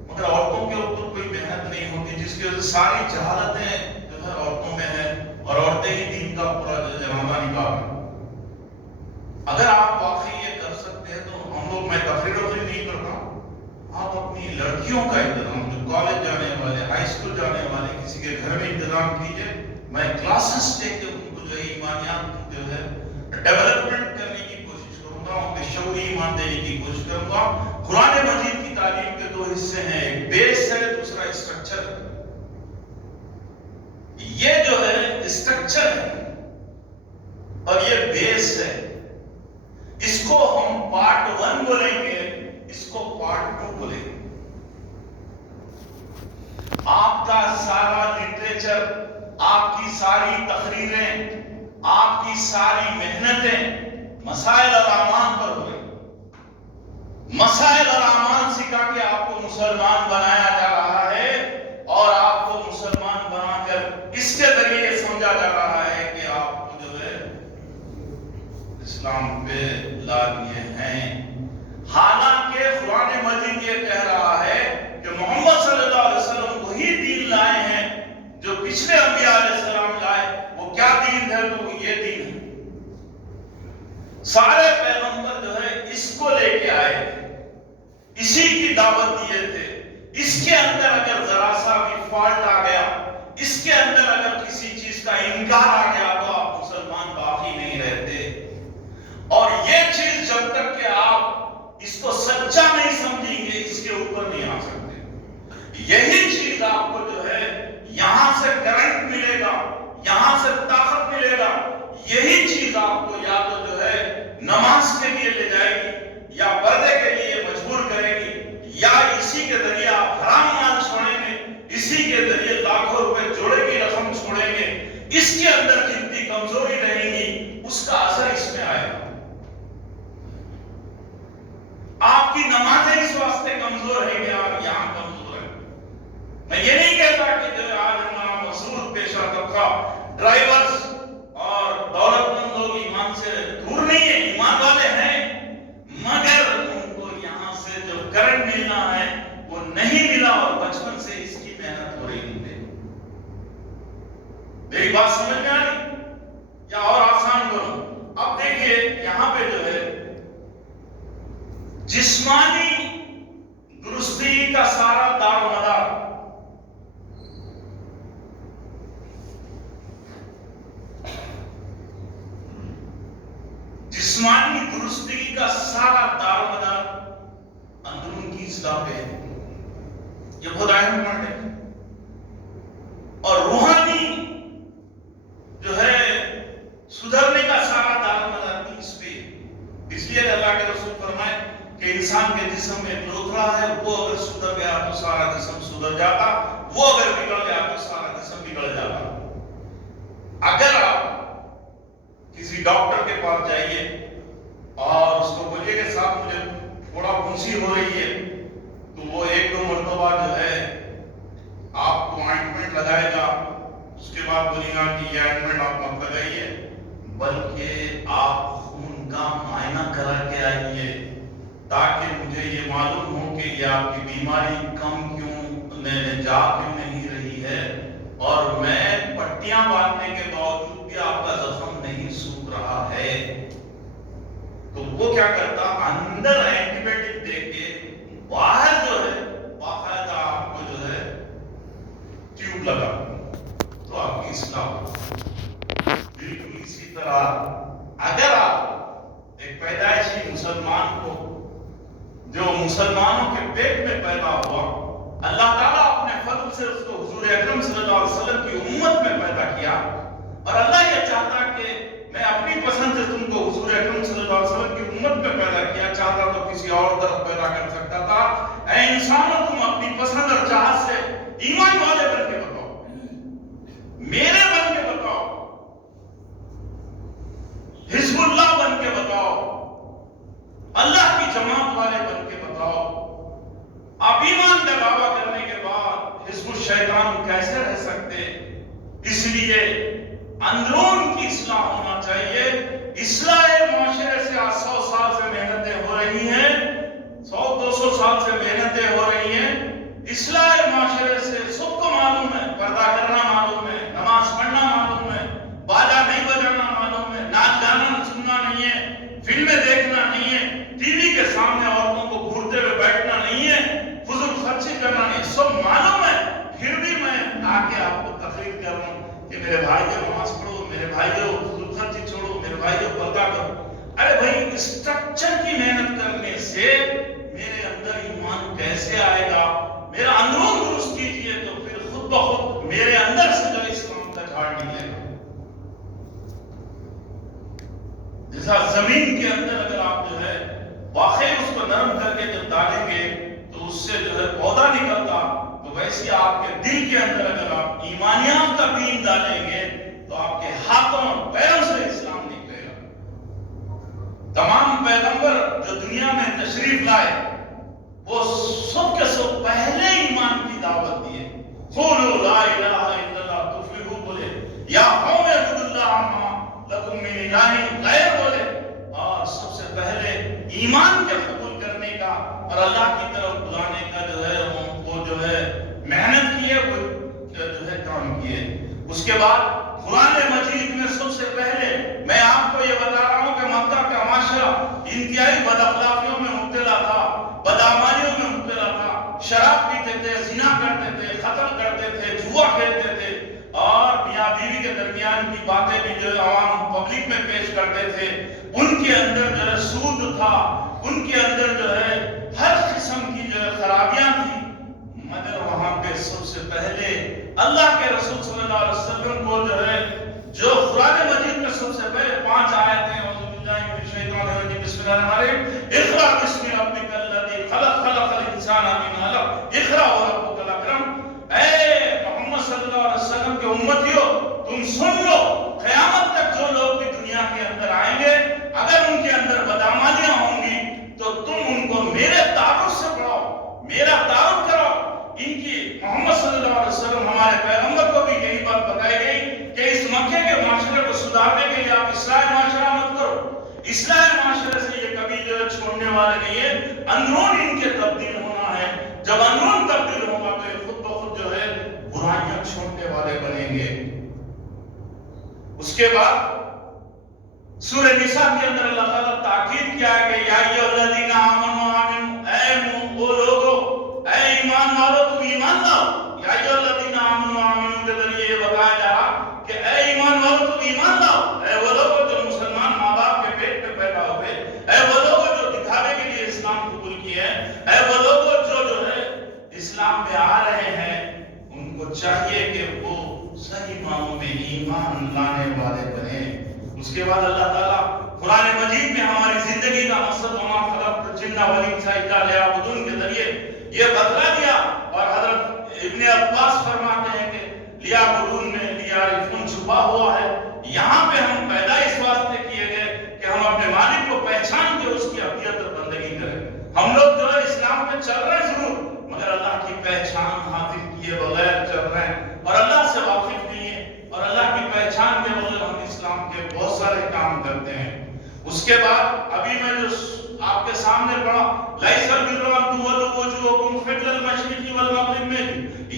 مگر عورتوں کے اوپر کوئی محنت نہیں ہوتی، جس کی وجہ سے ساری جہالتیں جو ہے عورتوں میں ہیں، اور عورتیں ہی دین کا پورا جنازہ نکال. اگر آپ واقعی یہ کر سکتے ہیں تو ہم لوگ، میں تفریح نہیں کرتا، آپ اپنی لڑکیوں کا انتظام، جو کالج جانے والے، ہائی اسکول جانے والے، کسی کے گھر میں انتظام کیجئے. میں کلاسز لے کے ان کو جو ہے ایمانیات کی جو ہے ڈیولپمنٹ کرنے کی کوشش کروں گا، ان کے شعوری ایمان دینے کی کوشش کروں گا. قرآن مجید کی تعلیم کے دو حصے ہیں، ایک بیس ہے، دوسرا اسٹرکچر ہے. یہ جو ہے اسٹرکچر ہے اور یہ بیس ہے. اس کو ہم پارٹ 1 بولیں گے، اس کو پارٹ 2 بولیں گے. آپ کا سارا لٹریچر، آپ کی ساری تقریریں، آپ کی ساری محنتیں مسائل اور اعمال پر ہوئے. مسائل اور اعمال سکھا کے آپ کو مسلمان بنایا جا رہا ہے، اور آپ کو مسلمان بنا کر اس کے ذریعے سمجھا جا رہا ہے کہ آپ کو جو ہے اسلام پہ لا دیے ہیں. حالانکہ قرآن مجید یہ کہہ رہا ہے کہ محمد صلی اللہ علیہ وسلم وہی دین لائے ہیں جو پچھلے انبیاء علیہ السلام لائے. وہ کیا دین ہے؟ تو وہ یہ دین ہے. سارے پیغمبر جو ہے اس کو لے کے آئے تھے، اسی کی دعوت دیے تھے. اس کے اندر اگر ذرا سا بھی فالٹ آ گیا، اس کے اندر اگر کسی چیز کا انکار آ گیا، تو آپ مسلمان باقی نہیں رہتے. اور یہ چیز جب تک کہ آپ اس کو سچا نہیں سمجھیں گے، اس کے اوپر نہیں آ سکتے. یہی چیز آپ کو جو ہے یہاں سے کرنٹ ملے گا، یہاں سے طاقت ملے گا. یہی چیز آپ کو یا تو جو ہے نماز کے لیے لے جائے گی، یا پردے کے لیے مجبور کرے گی، یا اسی کے ذریعے آپ حرام مال چھوڑیں گے، اسی کے ذریعے لاکھوں روپے جوڑے کی رقم چھوڑیں گے. اس کے اندر جتنی کمزوری رہے گی، اس کا اثر اس میں آئے گا. آپ کی نمازیں اس واسطے کمزور ہے کہ آپ یہاں کمزور ہیں. میں یہ نہیں کہتا کہ جو آج ہمارا مسعود پیشہ طبقہ، ڈرائیورز اور دولت مند لوگ ایمان سے دور نہیں ہیں، ایمان والے ہیں، مگر ان کو یہاں سے جو کرنٹ ملنا ہے وہ نہیں ملا، اور بچپن سے اس کی محنت ہو رہی ہے. میری بات سمجھ میں آ رہی یا اور آسان کروں؟ اب دیکھیے یہاں پہ جو ہے جسمانی درستی کا سارا دار و مدار جسمانی درستی کا سارا دار و مدار اندرون کی اصلاح پہ ہے. یہ بہت اہم پوائنٹ ہے. اور روحانی جو ہے سدھرنے کا سارا دار و مدار بھی اس پہ. اس لیے اللہ کے رسول فرمائے کہ انسان کے جسم میں ایک لوتھڑا ہے، وہ اگر سدھر گیا تو سارا جسم سدھر جاتا، وہ اگر بگڑ گیا تو سارا جسم بگڑ جاتا. اگر آپ کسی ڈاکٹر کے پاس جائیے اور اس کو بولیے کہ صاحب مجھے تھوڑا کھنسی ہو رہی ہے، تو وہ 1-2 مرتبہ جو ہے آپ کو آئنٹمنٹ لگائے گا. اس کے بعد بولے گا کہ یہ آئنٹمنٹ آپ مت لگائیے، بلکہ آپ خون کا معائنہ کرا کے آئیے، تاکہ مجھے یہ معلوم ہو کہ یہ آپ کی بیماری کم کیوں جا کیوں نہیں رہی ہے، اور میں پٹیاں باندھنے کے باوجود بھی آپ کا زخم نہیں سوکھ رہا ہے. تو وہ کیا کرتا، اندر اینٹی بائیوٹک دے کے باہر جو ہے باقاعدہ آپ کو جو ہے ٹیوب لگا تو آپ کی اصلاح ہو. بالکل اسی طرح اگر آپ ایک پیدائشی مسلمان کو، جو مسلمانوں کے پیٹ میں پیدا ہوا، اللہ تعالیٰ اپنے فضل سے اس کو حضور اکرم صلی اللہ علیہ وسلم کی امت میں پیدا کیا، اور اللہ یہ چاہتا کہ میں اپنی پسند سے تم کو حضور اکرم صلی اللہ علیہ وسلم کی امت میں پیدا کیا، چاہتا تو کسی اور طرف پیدا کر سکتا تھا. اے انسانوں، تم اپنی پسند اور چاہت سے ایمان والے بن کے بتاؤ، میرے بن کے بتاؤ، حزب اللہ بن کے بتاؤ، اللہ کی جماعت والے بن کے بتاؤ. شیطان کیسے رہ سکتے؟ اس لیے اندرون کی اصلاح ہونا چاہیے۔ اصلاح معاشرے سے 100 سال سے محنتیں ہو رہی ہیں، 100-200 سال سے محنتیں ہو رہی ہیں۔ اصلاح معاشرے سے سب کو معلوم ہے، پردہ کرنا معلوم ہے، نماز پڑھنا معلوم ہے، باجا نہیں بجانا معلوم ہے، ناچ گانا سننا نہیں ہے، فلمیں دیکھنا نہیں ہے، ٹی وی کے سامنے عورتوں کو گھورتے ہوئے بیٹھنا نہیں ہے، فضول خرچی کرنا نہیں ہے، سب معلوم ہے۔ پھر بھی میں آ کے آپ کو تقریر کر رہا ہوں کہ میرے بھائیو نماز پڑھو، میرے بھائیو فضول خرچی چھوڑو، میرے بھائیو پردہ کرو۔ ارے بھائی، اسٹرکچر کی محنت کرنے سے میرے اندر ایمان کیسے آئے گا؟ میرا اندرون درست کیجئے تو پھر خود بخود میرے اندر سے جو اسلام کا جھاڑ نکلے گا۔ جیسا زمین کے اندر اگر آپ جو ہے واقعی اس کو نرم کر کے جب ڈالیں گے تو اس سے جو ہے پودا نکلتا، تو ویسے آپ کے دل کے اندر اگر آپ ایمانیات کا بیج ڈالیں گے تو آپ کے ہاتھوں اور پیروں سے اسلام نکلے گا۔ تمام پیغمبر جو دنیا میں تشریف لائے وہ سب کے سب پہلے ایمان کی دعوت دیے۔ قولوا لا الہ الا اللہ تفلحوا بولے، یا قوم اعبدوا اللہ ما لکم من الہ غیر بولے، اور سب سے پہلے ایمان کے قبول کرنے کا اور اللہ کی طرف بلانے کا جو ہے وہ جو ہے محنت کیے، وہ جو ہے کام کیے۔ اس کے بعد قرآن مجید میں سب سے پہلے میں آپ کو یہ بتا رہا ہوں کہ مکہ کا معاشرہ انتہائی بد اخلاقیوں میں مبتلا تھا، بدعمالیوں میں مبتلا تھا، شراب پیتے تھے، زنا کرتے تھے، قتل کرتے تھے، جوا کھیلتے تھے، اور میاں بیوی کے درمیان کی باتیں بھی جو عوام پبلک میں پیش کرتے تھے۔ ان کے اندر جو ہے سود تھا، ان کے اندر جو ہے ہر قسم کی جو ہے خرابیاں تھیں، مگر وہاں پہ سب سے پہلے اللہ کے رسول صلی اللہ علیہ وسلم کو جو ہے جو قرآن مجید میں سب سے پہلے 5 آیتیں اعوذ باللہ من الشیطان الرجیم بسم اللہ الرحمن الرحیم اقرأ باسم ربک الذی خلق خلق الانسان من علق اقرأ وربک الاکرم۔ اے محمد صلی اللہ علیہ وسلم کے امتیو، تم سن لو، قیامت تک جو لوگ بھی دنیا کے اندر آئیں گے اگر ان کے اندر بدعمالیاں ہوں گی تو تم ان کو میرے تعارف سے پڑھاؤ، میرا تعارف کراؤ۔ ان کی محمد صلی اللہ علیہ وسلم ہمارے پیغمبر کو بھی یہی بات بتائی گئی کہ اس مکے کے معاشرے کو سدھارنے کے لیے آپ اصلاح معاشرہ مت کرو، اصلاح معاشرے سے یہ کبھی جو ہے چھوڑنے والے نہیں ہے، اندرون ان کے تبدیل ہونا ہے۔ جب اندرون تبدیل ہوگا تو یہ خود بخود جو ہے برائیاں چھوڑنے والے بنیں گے۔ اس کے بعد سورہ نساء کے اندر اللہ تعالیٰ تاکید کیا ہے کہ یا ایھا الذین آمنوا آمنوا، اے وہ لوگو، اے ایمان والو تم ایمان لاؤ۔ یا ایھا الذین آمنوا آمنوا کے ذریعے یہ بتایا جا رہا کہ اے ایمان والو تم ایمان لاؤ، اے وہ لوگو جو مسلمان ماں باپ کے پیٹ میں پیدا ہوئے، اے وہ لوگو جو دکھاوے کے لیے اسلام قبول کیے ہیں، اے وہ لوگو جو ہے اسلام پہ آ رہے ہیں، ان کو چاہیے کہ وہ صحیح معنوں میں ایمان لانے والے بنے۔ اس کے بعد اللہ تعالیٰ قرآن مجید میں ہماری زندگی کا مقصد وما خلقت الجن والانس الا لیعبدون کے ذریعے یہ بتلا دیا، اور حضرت ابن عباس فرماتے ہیں کہ لیعبدون میں لیعرفون چھپا ہوا ہے۔ یہاں پہ ہم پیدا اس واسطے کیے گئے کہ ہم اپنے مالک کو پہچان کے اس کی عبودیت اور بندگی کریں۔ ہم لوگ جو ہے اسلام پہ چل رہے ہیں ضرور، مگر اللہ کی پہچان حاصل کیے بغیر چل رہے ہیں اور اللہ سے واقف نہیں ہے، اور اللہ کی پہچان کے بغیر ہم اسلام کے بہت سارے کام کرتے ہیں۔ اس کے بعد ابھی میں جو آپ کے سامنے پڑھا لیس البر ان تولوا وجوہکم قبل المشرق والمغرب میں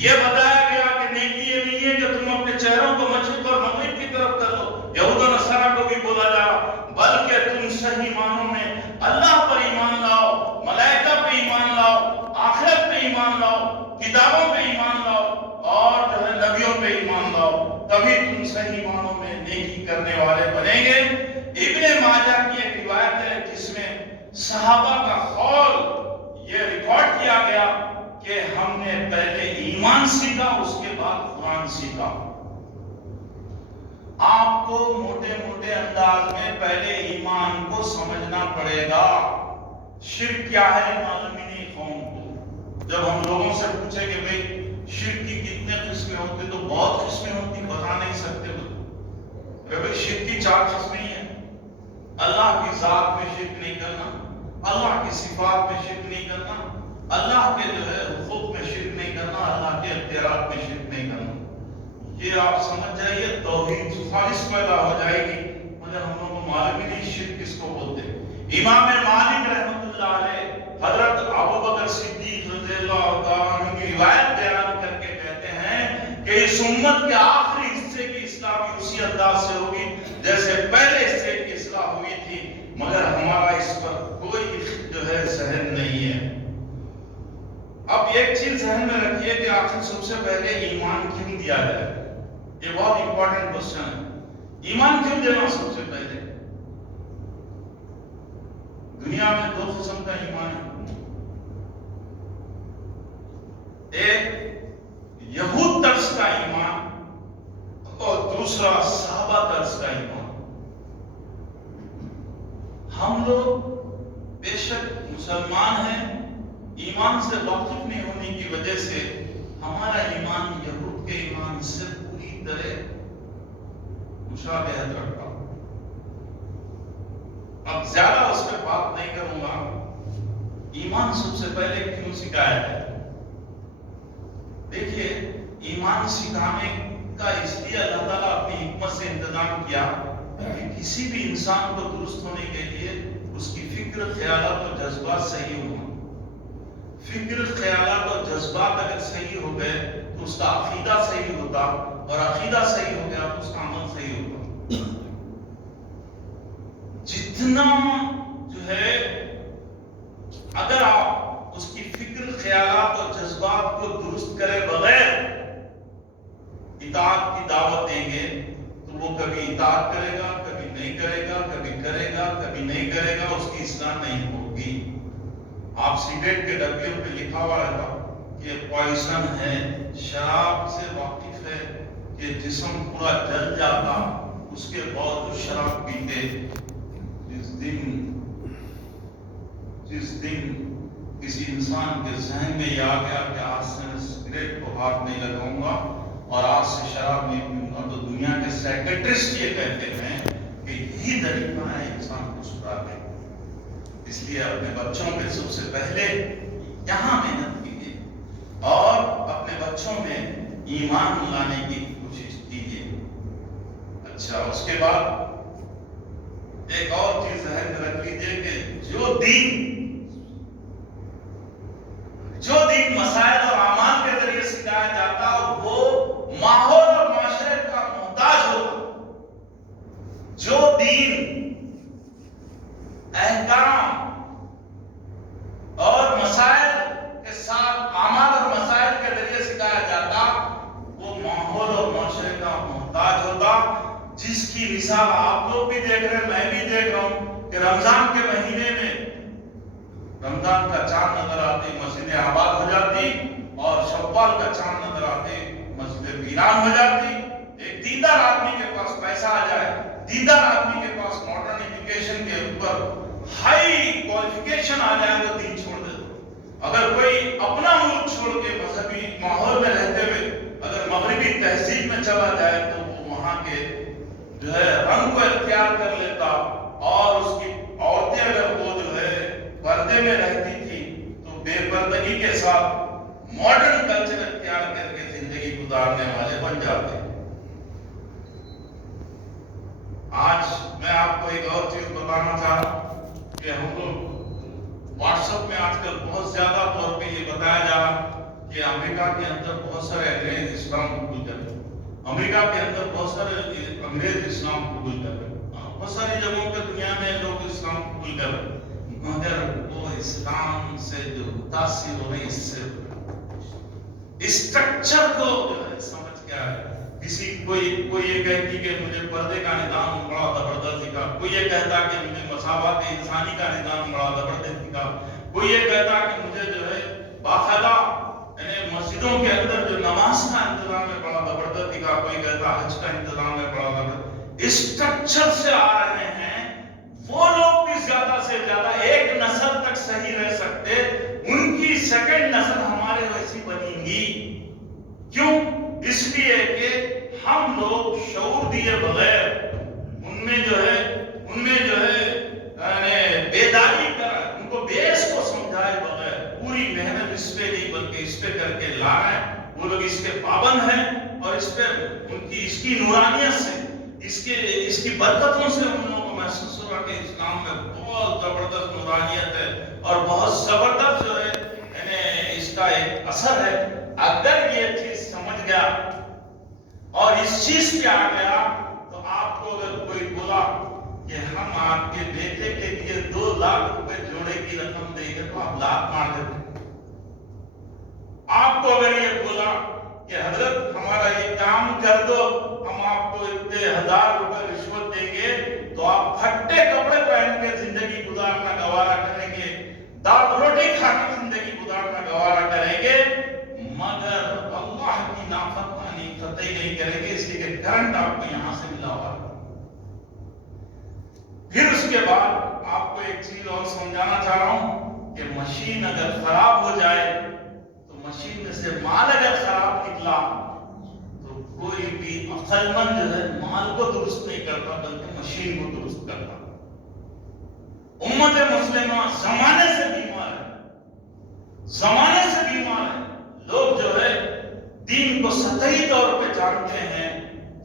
یہ بتایا گیا کہ نیکی یہ نہیں ہے کہ تم اپنے چہروں کو مشرق اور مغرب کی طرف کر لو، یہود و نصارہ کو بھی بولا جا رہا، بلکہ تم صحیح معنوں میں اللہ پر ایمان لاؤ، ملائکہ پہ ایمان لاؤ، آخرت پہ ایمان لاؤ، کتابوں پہ ایمان لاؤ، اور جو ہے نبیوں پہ ایمان لاؤ، تبھی تم صحیح معنوں میں نیکی کرنے والے بنیں گے۔ ابن ماجہ کی ایک روایت ہے جس میں صحابہ کا قول یہ ریکارڈ کیا گیا کہ ہم نے پہلے ایمان سیکھا، اس کے بعد قرآن سیکھا۔ آپ کو موٹے موٹے انداز میں پہلے ایمان کو سمجھنا پڑے گا۔ شرک کیا ہے معلوم ہی نہیں قوم کو۔ جب ہم لوگوں سے پوچھیں کہ بھئی شرک کی کتنے قسمیں ہوتی تو بہت قسمیں ہوتی، بتا نہیں سکتے۔ بھئی شرک کی 4 قسمیں ہیں، اللہ کی ذات میں شرک نہیں کرنا، اللہ کی صفات میں شرک نہیں کرنا، اللہ کے جو ہے حقوق میں شرک نہیں کرنا، اللہ کے اختیارات میں شرک نہیں کرنا، یہ آپ سمجھ جائیے توحید خالص پیدا ہو جائے گی۔ مگر ہم لوگوں کو معلوم ہی نہیں شرک کس کو بولتے۔ امام مالک رحمۃ اللہ علیہ حضرت ابوبکر صدیق رضی اللہ تعالیٰ عنہ کی روایت بیان کر کے کہتے ہیں کہ اس امت کے آخری حصے کی اصلاح بھی اسی انداز سے ہوگی جیسے پہلے حصے کی اصلاح ہوئی تھی، مگر ہمارا اس پر کوئی جو ہے ذہن نہیں ہے۔ اب ایک چیز ذہن میں رکھیے کہ آخر سب سے پہلے ایمان کیوں دیا جائے، یہ بہت امپورٹنٹ کوسچن ہے۔ ایمان کیوں دینا سب سے پہلے؟ دنیا میں دو قسم کا ایمان ہے، ایک یہود طرز کا ایمان اور دوسرا صحابہ طرز کا ایمان۔ ہم لوگ بے شک مسلمان ہیں، ایمان سے واقف نہیں ہونے کی وجہ سے ہمارا ایمان یہود کے ایمان سے پوری طرح مشابہت رکھتا۔ اب زیادہ اس پہ بات نہیں کروں گا۔ ایمان سب سے پہلے کیوں سکھایا ہے؟ دیکھیے، ایمان سکھانے کا اس لیے اللہ تعالیٰ اپنی حکمت سے انتظام کیا کہ کسی بھی انسان کو درست ہونے کے لیے اس کی فکر، خیالات اور جذبات صحیح ہوں۔ فکر، خیالات اور جذبات اگر صحیح ہو گئے تو اس کا عقیدہ صحیح ہوتا، اور عقیدہ صحیح ہو گیا تو اس کا عمل صحیح ہوتا۔ جتنا جو ہے اگر آپ اس کی فکر، خیالات اور جذبات کو درست کرے بغیر اطاعت کی دعوت دیں گے تو وہ کبھی اطاعت کرے گا، کبھی نہیں کرے گا، کبھی کرے گا، کبھی نہیں کرے گا، اس کی اصلاح نہیں ہوگی۔ آپ سگریٹ کے ڈبے پہ لکھا ہوا رہتا کہ پوائزن ہے، شراب سے واقف ہے کہ جسم پورا جل جاتا، اس کے باوجود شراب پیتے۔ جس دن کسی انسان کے ذہن میں یہ آ گیا کہ آج سے میں سگریٹ کو ہاتھ نہیں لگاؤں گا اور آج سے شراب نہیں پیوں گا، تو دنیا کے سائیکٹرسٹ یہ کہتے ہیں کہ یہی طریقہ ہے انسان کو سدھارنے کا۔ اس لیے اپنے بچوں پہ سب سے پہلے یہاں محنت کیجیے اور اپنے بچوں میں ایمان لانے کی کوشش کیجیے۔ اچھا، اس کے بعد ایک اور چیز ذہن میں رکھ لیجیے کہ جو دین مسائل اور اعمال کے ذریعے سکھایا جاتا وہ ماحول اور معاشرے کا محتاج ہوتا۔ جو دین احکام اور مسائل کے ساتھ اعمال اور مسائل کے ذریعے سکھایا جاتا وہ ماحول اور معاشرے کا محتاج ہوتا، جس کی مثال آپ لوگ بھی دیکھ رہے ہیں، میں بھی دیکھ رہا ہوں کہ رمضان کے مہینے میں رمضان کا چاند نظر آتے مسجدیں آباد ہو جاتی، اور شوال کا چاند نظر آتے مسجدیں ویران ہو جاتی۔ ایک دیندار آدمی کے پاس پیسہ آ جائے، دیندار آدمی کے پاس ماڈرن ایجوکیشن کے اوپر ہائی کوالیفیکیشن آ جائے تو دین چھوڑ دیتا۔ اگر کوئی اپنا ملک چھوڑ کے مذہبی ماحول میں رہتے ہوئے اگر مغربی تہذیب میں چلا جائے تو وہ وہاں کے جو ہے رنگ کو اختیار کر لیتا، اور اس کی عورتیں اگر وہ جو ہے پردے میں رہتی تھی تو بے پردگی کے ساتھ ماڈرن کلچر اختیار کر کے زندگی گزارنے والے بن جاتے۔ آج میں آپ کو ایک اور چیز بتانا چاہ رہا ہوں کہ ہم لوگ واٹس ایپ میں آج کل بہت زیادہ طور پہ یہ بتایا جا رہا کہ امریکہ کے اندر بہت سارے انگریز اسلام قبول کر رہے ہیں، امریکہ کے اندر بہت سارے انگریز اسلام قبول کر رہے ہیں، بہت ساری جگہوں پہ دنیا میں لوگ اسلام قبول کر رہے ہیں، مگر وہ اسلام سے جو متاثر ہو رہے اس سے اسٹرکچر کو جو ہے سمجھ کے آئے۔ کوئی یہ کہتی کہ مجھے پردے کا نظام بڑا زبردست دکھا، کوئی یہ کہتا کہ مجھے مساوات انسانی کا نظام بڑا زبردست دکھا، کوئی یہ کہتا کہ مجھے جو ہے باقاعدہ یعنی مسجدوں کے اندر جو نماز کا انتظام ہے بڑا زبردست دکھا، کوئی کہتا حج کا انتظام ہے بڑا زبردست۔ اسٹرکچر سے آ رہے ہیں وہ لوگ بھی زیادہ سے زیادہ ایک نسل تک صحیح رہ سکتے، ان کی سیکنڈ نسل ہمارے ویسی بنیں گی۔ کیوں؟ اس لیے کہ ہم لوگ شعور دیے بغیر ان میں جو ہے بیداری کر ان کو بیس کو سمجھائے بغیر پوری محنت اس پہ نہیں بلکہ اس پہ کر کے لا رہے ہیں، وہ لوگ اس کے پابند ہیں، اور اس پہ اس کی نورانیت سے، اس کی برکتوں سے ہم لوگوں کو محسوس ہو رہا کہ اسلام میں بہت زبردست نورانیت ہے اور بہت زبردست جو ہے یعنی اس کا ایک اثر ہے۔ اگر یہ چیز سمجھ گیا اور اس چیز پہ آ گیا تو آپ کو اگر کوئی بولا کہ ہم آپ کے بیٹے کے لیے 2 لاکھ روپے جوڑے کی رقم دیں گے تو آپ لات مار دیتے۔ آپ کو اگر یہ بولا کہ حضرت ہمارا یہ کام کر دو، ہم آپ کو اتنے 1000 روپے رشوت دیں گے، تو آپ پھٹے کپڑے پہن کے زندگی گزارنا گوارا کریں گے، دال روٹی کھا کے زندگی گزارنا گوارا کریں گے، مگر اللہ کی نافرمانی قطعی نہیں کریں گے، اس لیے کہ کرنٹ آپ کو یہاں سے ملا ہوا۔ پھر اس کے بعد آپ کو ایک چیز اور سمجھانا چاہ رہا ہوں کہ مشین اگر خراب ہو جائے تو مشین میں سے مال اگر خراب نکلا تو کوئی بھی عقل مند جو ہے مال کو درست نہیں کرتا بلکہ مشین کو درست کرتا۔ امت مسلمہ زمانے سے بیمار ہے، زمانے سے بیمار ہے۔ لوگ جو ہے دین کو سطحی طور پہ جانتے ہیں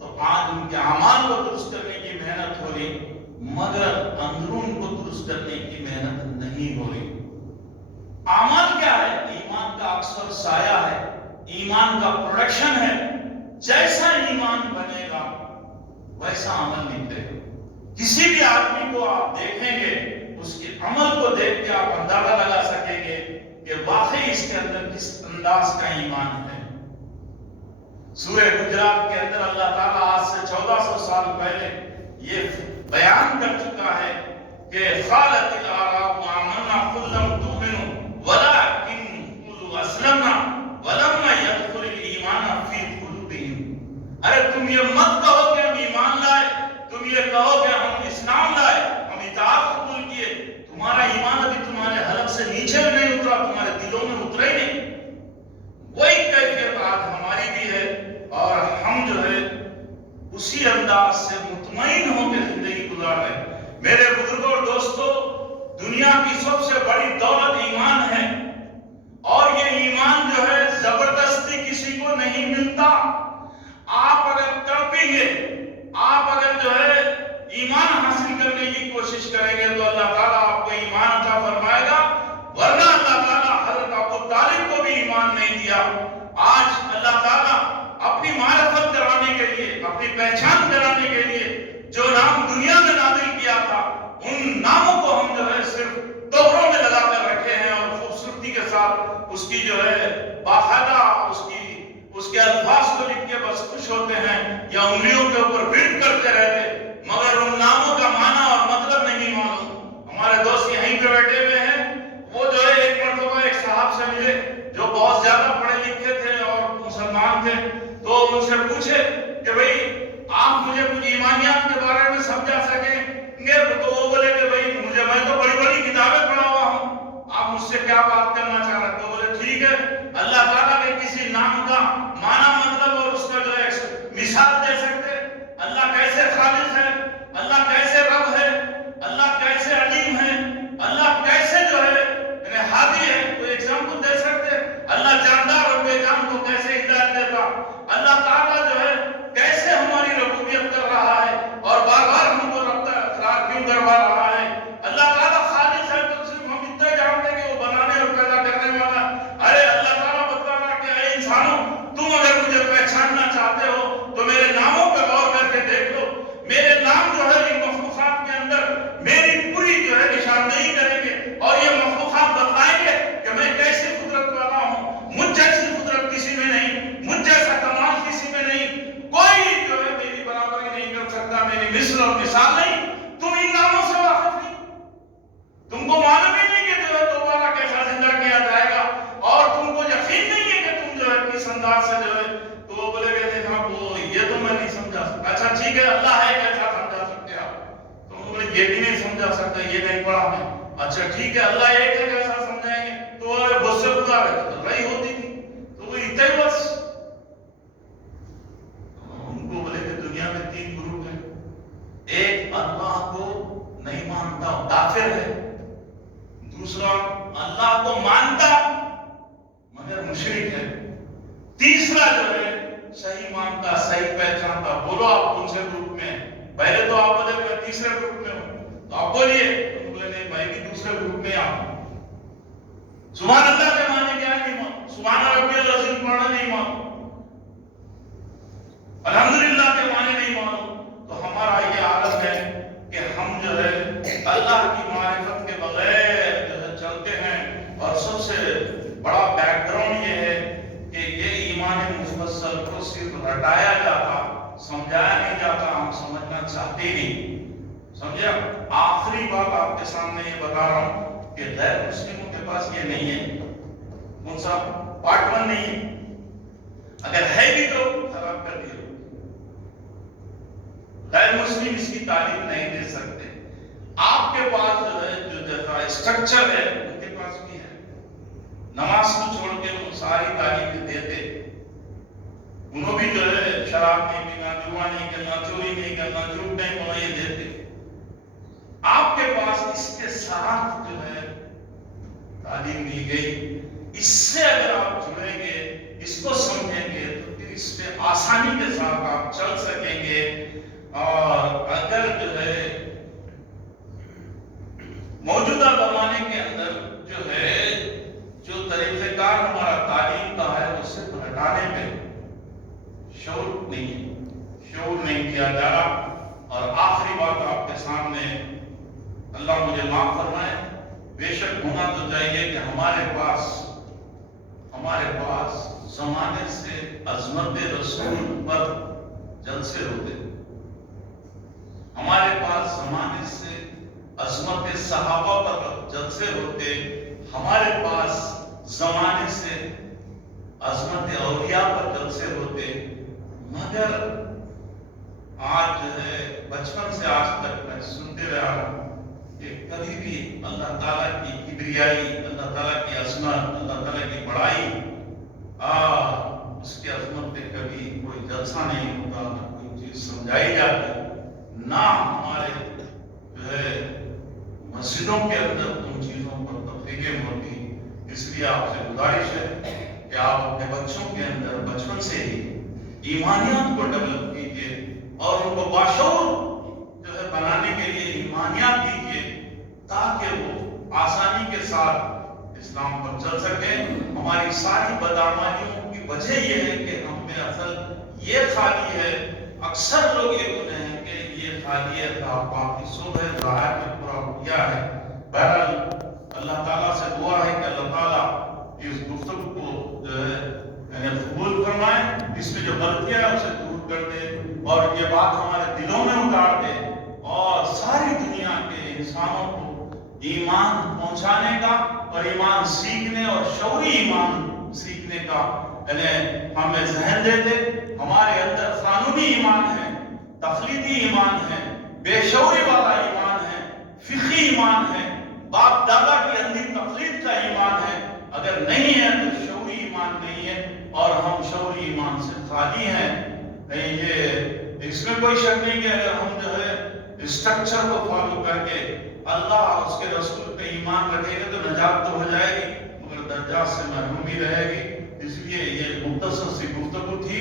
تو آج ان کے اعمال کو درست کرنے کی محنت ہو رہی، مگر اندرون کو درست کرنے کی محنت نہیں ہو رہی۔ اعمال کیا ہے؟ ایمان کا اکثر سایہ ہے، ایمان کا پروڈکشن ہے۔ جیسا ایمان بنے گا ویسا عمل نکلے گا۔ کسی بھی آدمی کو آپ دیکھیں گے، اس کے عمل کو دیکھ کے آپ اندازہ لگا سکیں گے کہ واقعی اس کے اندر کس انداز کا ایمان ہے۔ سورہ حجرات کے اندر اللہ تعالیٰ آج سے 1400 سال پہلے یہ بیان کر چکا ہے کہ قالت الاعراب آمنا قل لم تؤمنوا ولكن قولوا اسلمنا ولما يدخل الايمان في قلوبهم۔ ارے تم یہ مت کہو کہ ہم ایمان لائے، تم یہ کہو کہ ہم اسلام لائے، ہم اطاعت قبول کیے، تمہارا ایمان ابھی تمہارے حلق سے نیچے بھی نہیں اترا، تمہارے دلوں میں اترا ہی نہیں۔ وہی کیفیت آج ہماری بھی ہے، اور ہم جو ہے اسی انداز سے مطمئن ہو کے زندگی گزار رہے ہیں۔ میرے بزرگوں اور دوستوں، دنیا کی سب سے بڑی دولت ایمان ہے، اور یہ ایمان جو ہے زبردستی کسی کو نہیں ملتا۔ آپ اگر تڑپیں گے، آپ اگر جو ہے ایمان حاصل کرنے کی کوشش کریں گے تو اللہ تعالیٰ آپ کو ایمان عطا فرمائے گا، ورنہ اللہ تعالیٰ حضرت ابو طالب کو بھی ایمان نہیں دیا۔ آج اللہ تعالیٰ اپنی معرفت کرانے کے لیے، اپنی پہچان کرانے کے لیے جو نام دنیا میں نازل کیا تھا، ان ناموں کو ہم جو ہے صرف توبروں میں لگا کر رکھے ہیں، اور خوبصورتی کے ساتھ اس کی جو ہے باقاعدہ اس کے الفاظ کو لکھ کے بس خوش ہوتے ہیں یا انگلیوں کے اوپر ورد کرتے رہتے، مگر ان ناموں کا معنی اور مطلب نہیں معلوم۔ ہمارے دوست یہیں پہ بیٹھے ہوئے ہیں، وہ جو ہے ایک مرتبہ ایک صاحب سے ملے جو بہت زیادہ پڑھے لکھے تھے اور مسلمان تھے، تو ان سے پوچھے کہ بھئی آپ مجھے کچھ ایمانیات کے بارے میں سمجھا سکیں گے؟ تو وہ بولے کہ بھئی میں تو بڑی بڑی کتابیں پڑھا ہوا ہوں، آپ مجھ سے کیا بات کرنا چاہ رہے ہیں؟ تو بولے ٹھیک ہے، اللہ تعالیٰ کے کسی نام کا معنی مطلب اور اس کا جو ہے مثال دے سکتے؟ اللہ کیسے خالق ہے، اللہ کیسے رب ہے، اللہ کیسے علیم ہے، اللہ کیسے جو ہے ہادی ہے، کوئی ایگزامپل دے سکتے؟ اللہ جاندار اور بے جان کو کیسے ہدایت دیتا؟ اللہ تعالیٰ جو ہے کیسے ہماری ربوبیت کر رہا ہے اور بار بار ہم کو رب کا اقرار کیوں کروا رہا ہے؟ اللہ تعالیٰ خالق ہے تو صرف ہم اتنا جانتے کہ وہ بنانے اور پیدا کرنے والا۔ ارے اللہ تعالیٰ بتا رہا کہ اے انسانوں، تم اگر مجھے پہچاننا چاہتے ہو تو میرے ناموں پہ غور کر کے دیکھ لو۔ میرے نام جو ہے ان مخلوقات کے اندر میری پوری جو ہے نشاندہی کریں گے، اور یہ مخلوقات بتائیں گے کہ میں کیسی قدرت والا ہوں۔ مجھ جیسی قدرت کسی میں نہیں، مجھ جیسا کمال کسی میں نہیں، کوئی جو ہے میری برابری نہیں کر سکتا، میری مثل اور مثال نہیں۔ تم ان ناموں سے واقف نہیں، تم کو معلوم ہی نہیں کہ جو ہے دوبارہ کیسا زندہ کیا جائے گا، اور تم کو یقین نہیں ہے کہ تم جو ہے کس انداز سے جو ہے۔ تو وہ بولے کہ دیکھا وہ یہ تو میں نہیں سمجھا سکتا۔ اچھا ٹھیک ہے، اللہ ہے کیسا سمجھا سکتے آپ؟ تو بولے یہ بھی نہیں سمجھا سکتا، یہ نہیں پڑھا میں۔ اچھا ٹھیک ہے، اللہ ایک ہے کیسا سمجھائیں گے؟ تو وہ بہت سے گزار ہے تو رہی ہوتی تھی، تو وہ اتنے بس ان کو بولے کہ دنیا میں 3 گروپ ہیں، ایک اللہ کو نہیں مانتا کافر ہے، دوسرا اللہ کو مانتا تیسرا جو ہے صحیح مانتا صحیح پہچانتا. بولو آپ کون سے گروپ میں ہیں؟ پہلے تو آپ بولے میں تیسرے گروپ میں ہوں، تو آپ بولیے. تم بولے نہیں میں بھی دوسرے گروپ میں آؤں. سبحان اللہ کے معنی کیا نہیں مانو، سبحان ربی العظیم پڑھنا نہیں مانو، الحمدللہ کے معنی نہیں مانو. تو ہمارا یہ عادت ہے کہ ہم جو ہے اللہ کی معرفت کے بغیر جو ہے چلتے ہیں. اور سب سے بڑا بیک گراؤنڈ یہ ہے کہ یہ ایمان مفصل کو صرف رٹایا جاتا، سمجھایا نہیں جاتا، ہم سمجھنا چاہتے نہیں. سمجھا؟ آخری بات آپ کے سامنے یہ بتا رہا ہوں کہ غیر مسلموں کے پاس یہ نہیں ہے. کون سا؟ پارٹ 1 نہیں ہے. اگر ہے بھی تو خراب کر دیا. غیر مسلم اس کی تعلیم نہیں دے سکتے. آپ کے پاس جو ہے جو جیسا اسٹرکچر ہے ان کے پاس بھی ہے. نماز کو چھوڑ کے وہ ساری تعلیم دیتے. انہوں بھی جو ہے شراب نہیں پینا، جوا نہیں کرنا، چوری نہیں کرنا، جھوٹ نہیں بولنا، یہ دیتے. آپ کے پاس اس کے ساتھ جو ہے تعلیم دی گئی. اس سے اگر آپ جڑیں گے، اس کو سمجھیں گے تو پھر اس سے آسانی کے ساتھ آپ چل سکیں گے. اور اگر جو ہے موجودہ زمانے کے اندر جو ہے جو طریقہ کار ہمارا تعلیم کا ہے اس سے ہٹانے میں شعور نہیں کیا جا رہا. اور آخری بات آپ کے سامنے، اللہ مجھے معاف فرمائے، بے شک ہونا تو چاہیے کہ ہمارے پاس زمانے سے عظمت رسول پر جلسے ہوتے. ہمارے پاس زمانے سے عظمت صحابہ پر جلسے ہوتے. ہمارے پاس زمانے سے عظمت اولیاء پر جلسے ہوتے. مگر آج جو ہے بچپن سے آج تک میں سنتے رہا ہوں کہ کبھی بھی اللہ تعالیٰ کی کبریائی، اللہ تعالیٰ کی عظمت، اللہ تعالیٰ کی بڑائی، اس کی عظمت پہ کبھی کوئی جلسہ نہیں ہوتا، نہ کوئی چیز سمجھائی جاتی، نہ ہمارے جو ہے مسجدوں کے اندر ان چیزوں پر تفریقیں ہوتی. اس لیے آپ سے گزارش ہے کہ آپ اپنے بچوں کے اندر بچپن سے ہی ایمانیات کو ڈیولپ کیجیے اور ان کو باشعور جو ہے بنانے کے لیے ایمانیات دیجیے تاکہ وہ آسانی کے ساتھ اسلام پر چل سکیں. ہماری ساری بدعمالیوں کی وجہ یہ ہے کہ ہم میں اصل یہ خالی ہے. اکثر لوگ یہ بولتے ہیں کہ یہ خالی ہے تھا، باقی سب ہے ظاہر میں پورا کیا ہے. بہرحال اللہ تعالیٰ سے دعا ہے کہ اللہ تعالیٰ اس گفتگو کو جو ہے قبول فرمائے، اس میں جو غلطیاں ہیں اسے دور کر دے اور یہ بات ہمارے دلوں میں اتار دے اور ساری دنیا کے انسانوں کو ایمان پہنچانے کا اور ایمان سیکھنے اور شعوری ایمان سیکھنے کا ہمیں ذہن دے دے. ہمارے اندر قانونی ایمان ہے، تخلیقی ایمان ہے، بے شعوری والا ایمان ہے، فقہی ایمان ہے، باپ دادا کی اندھی تخلیق کا ایمان ہے. اگر نہیں ہے تو شعوری ایمان نہیں ہے اور ہم شعوری ایمان سے خالی ہیں. یہ اس میں کوئی شک نہیں کہ اگر ہم جو ہے اسٹرکچر کو فالو کر کے اللہ اور اس کے رسول پہ ایمان رکھیں گے تو نجات تو ہو جائے گی مگر درجات سے محرومی رہے گی. اس لیے یہ مختصر سی گفتگو تھی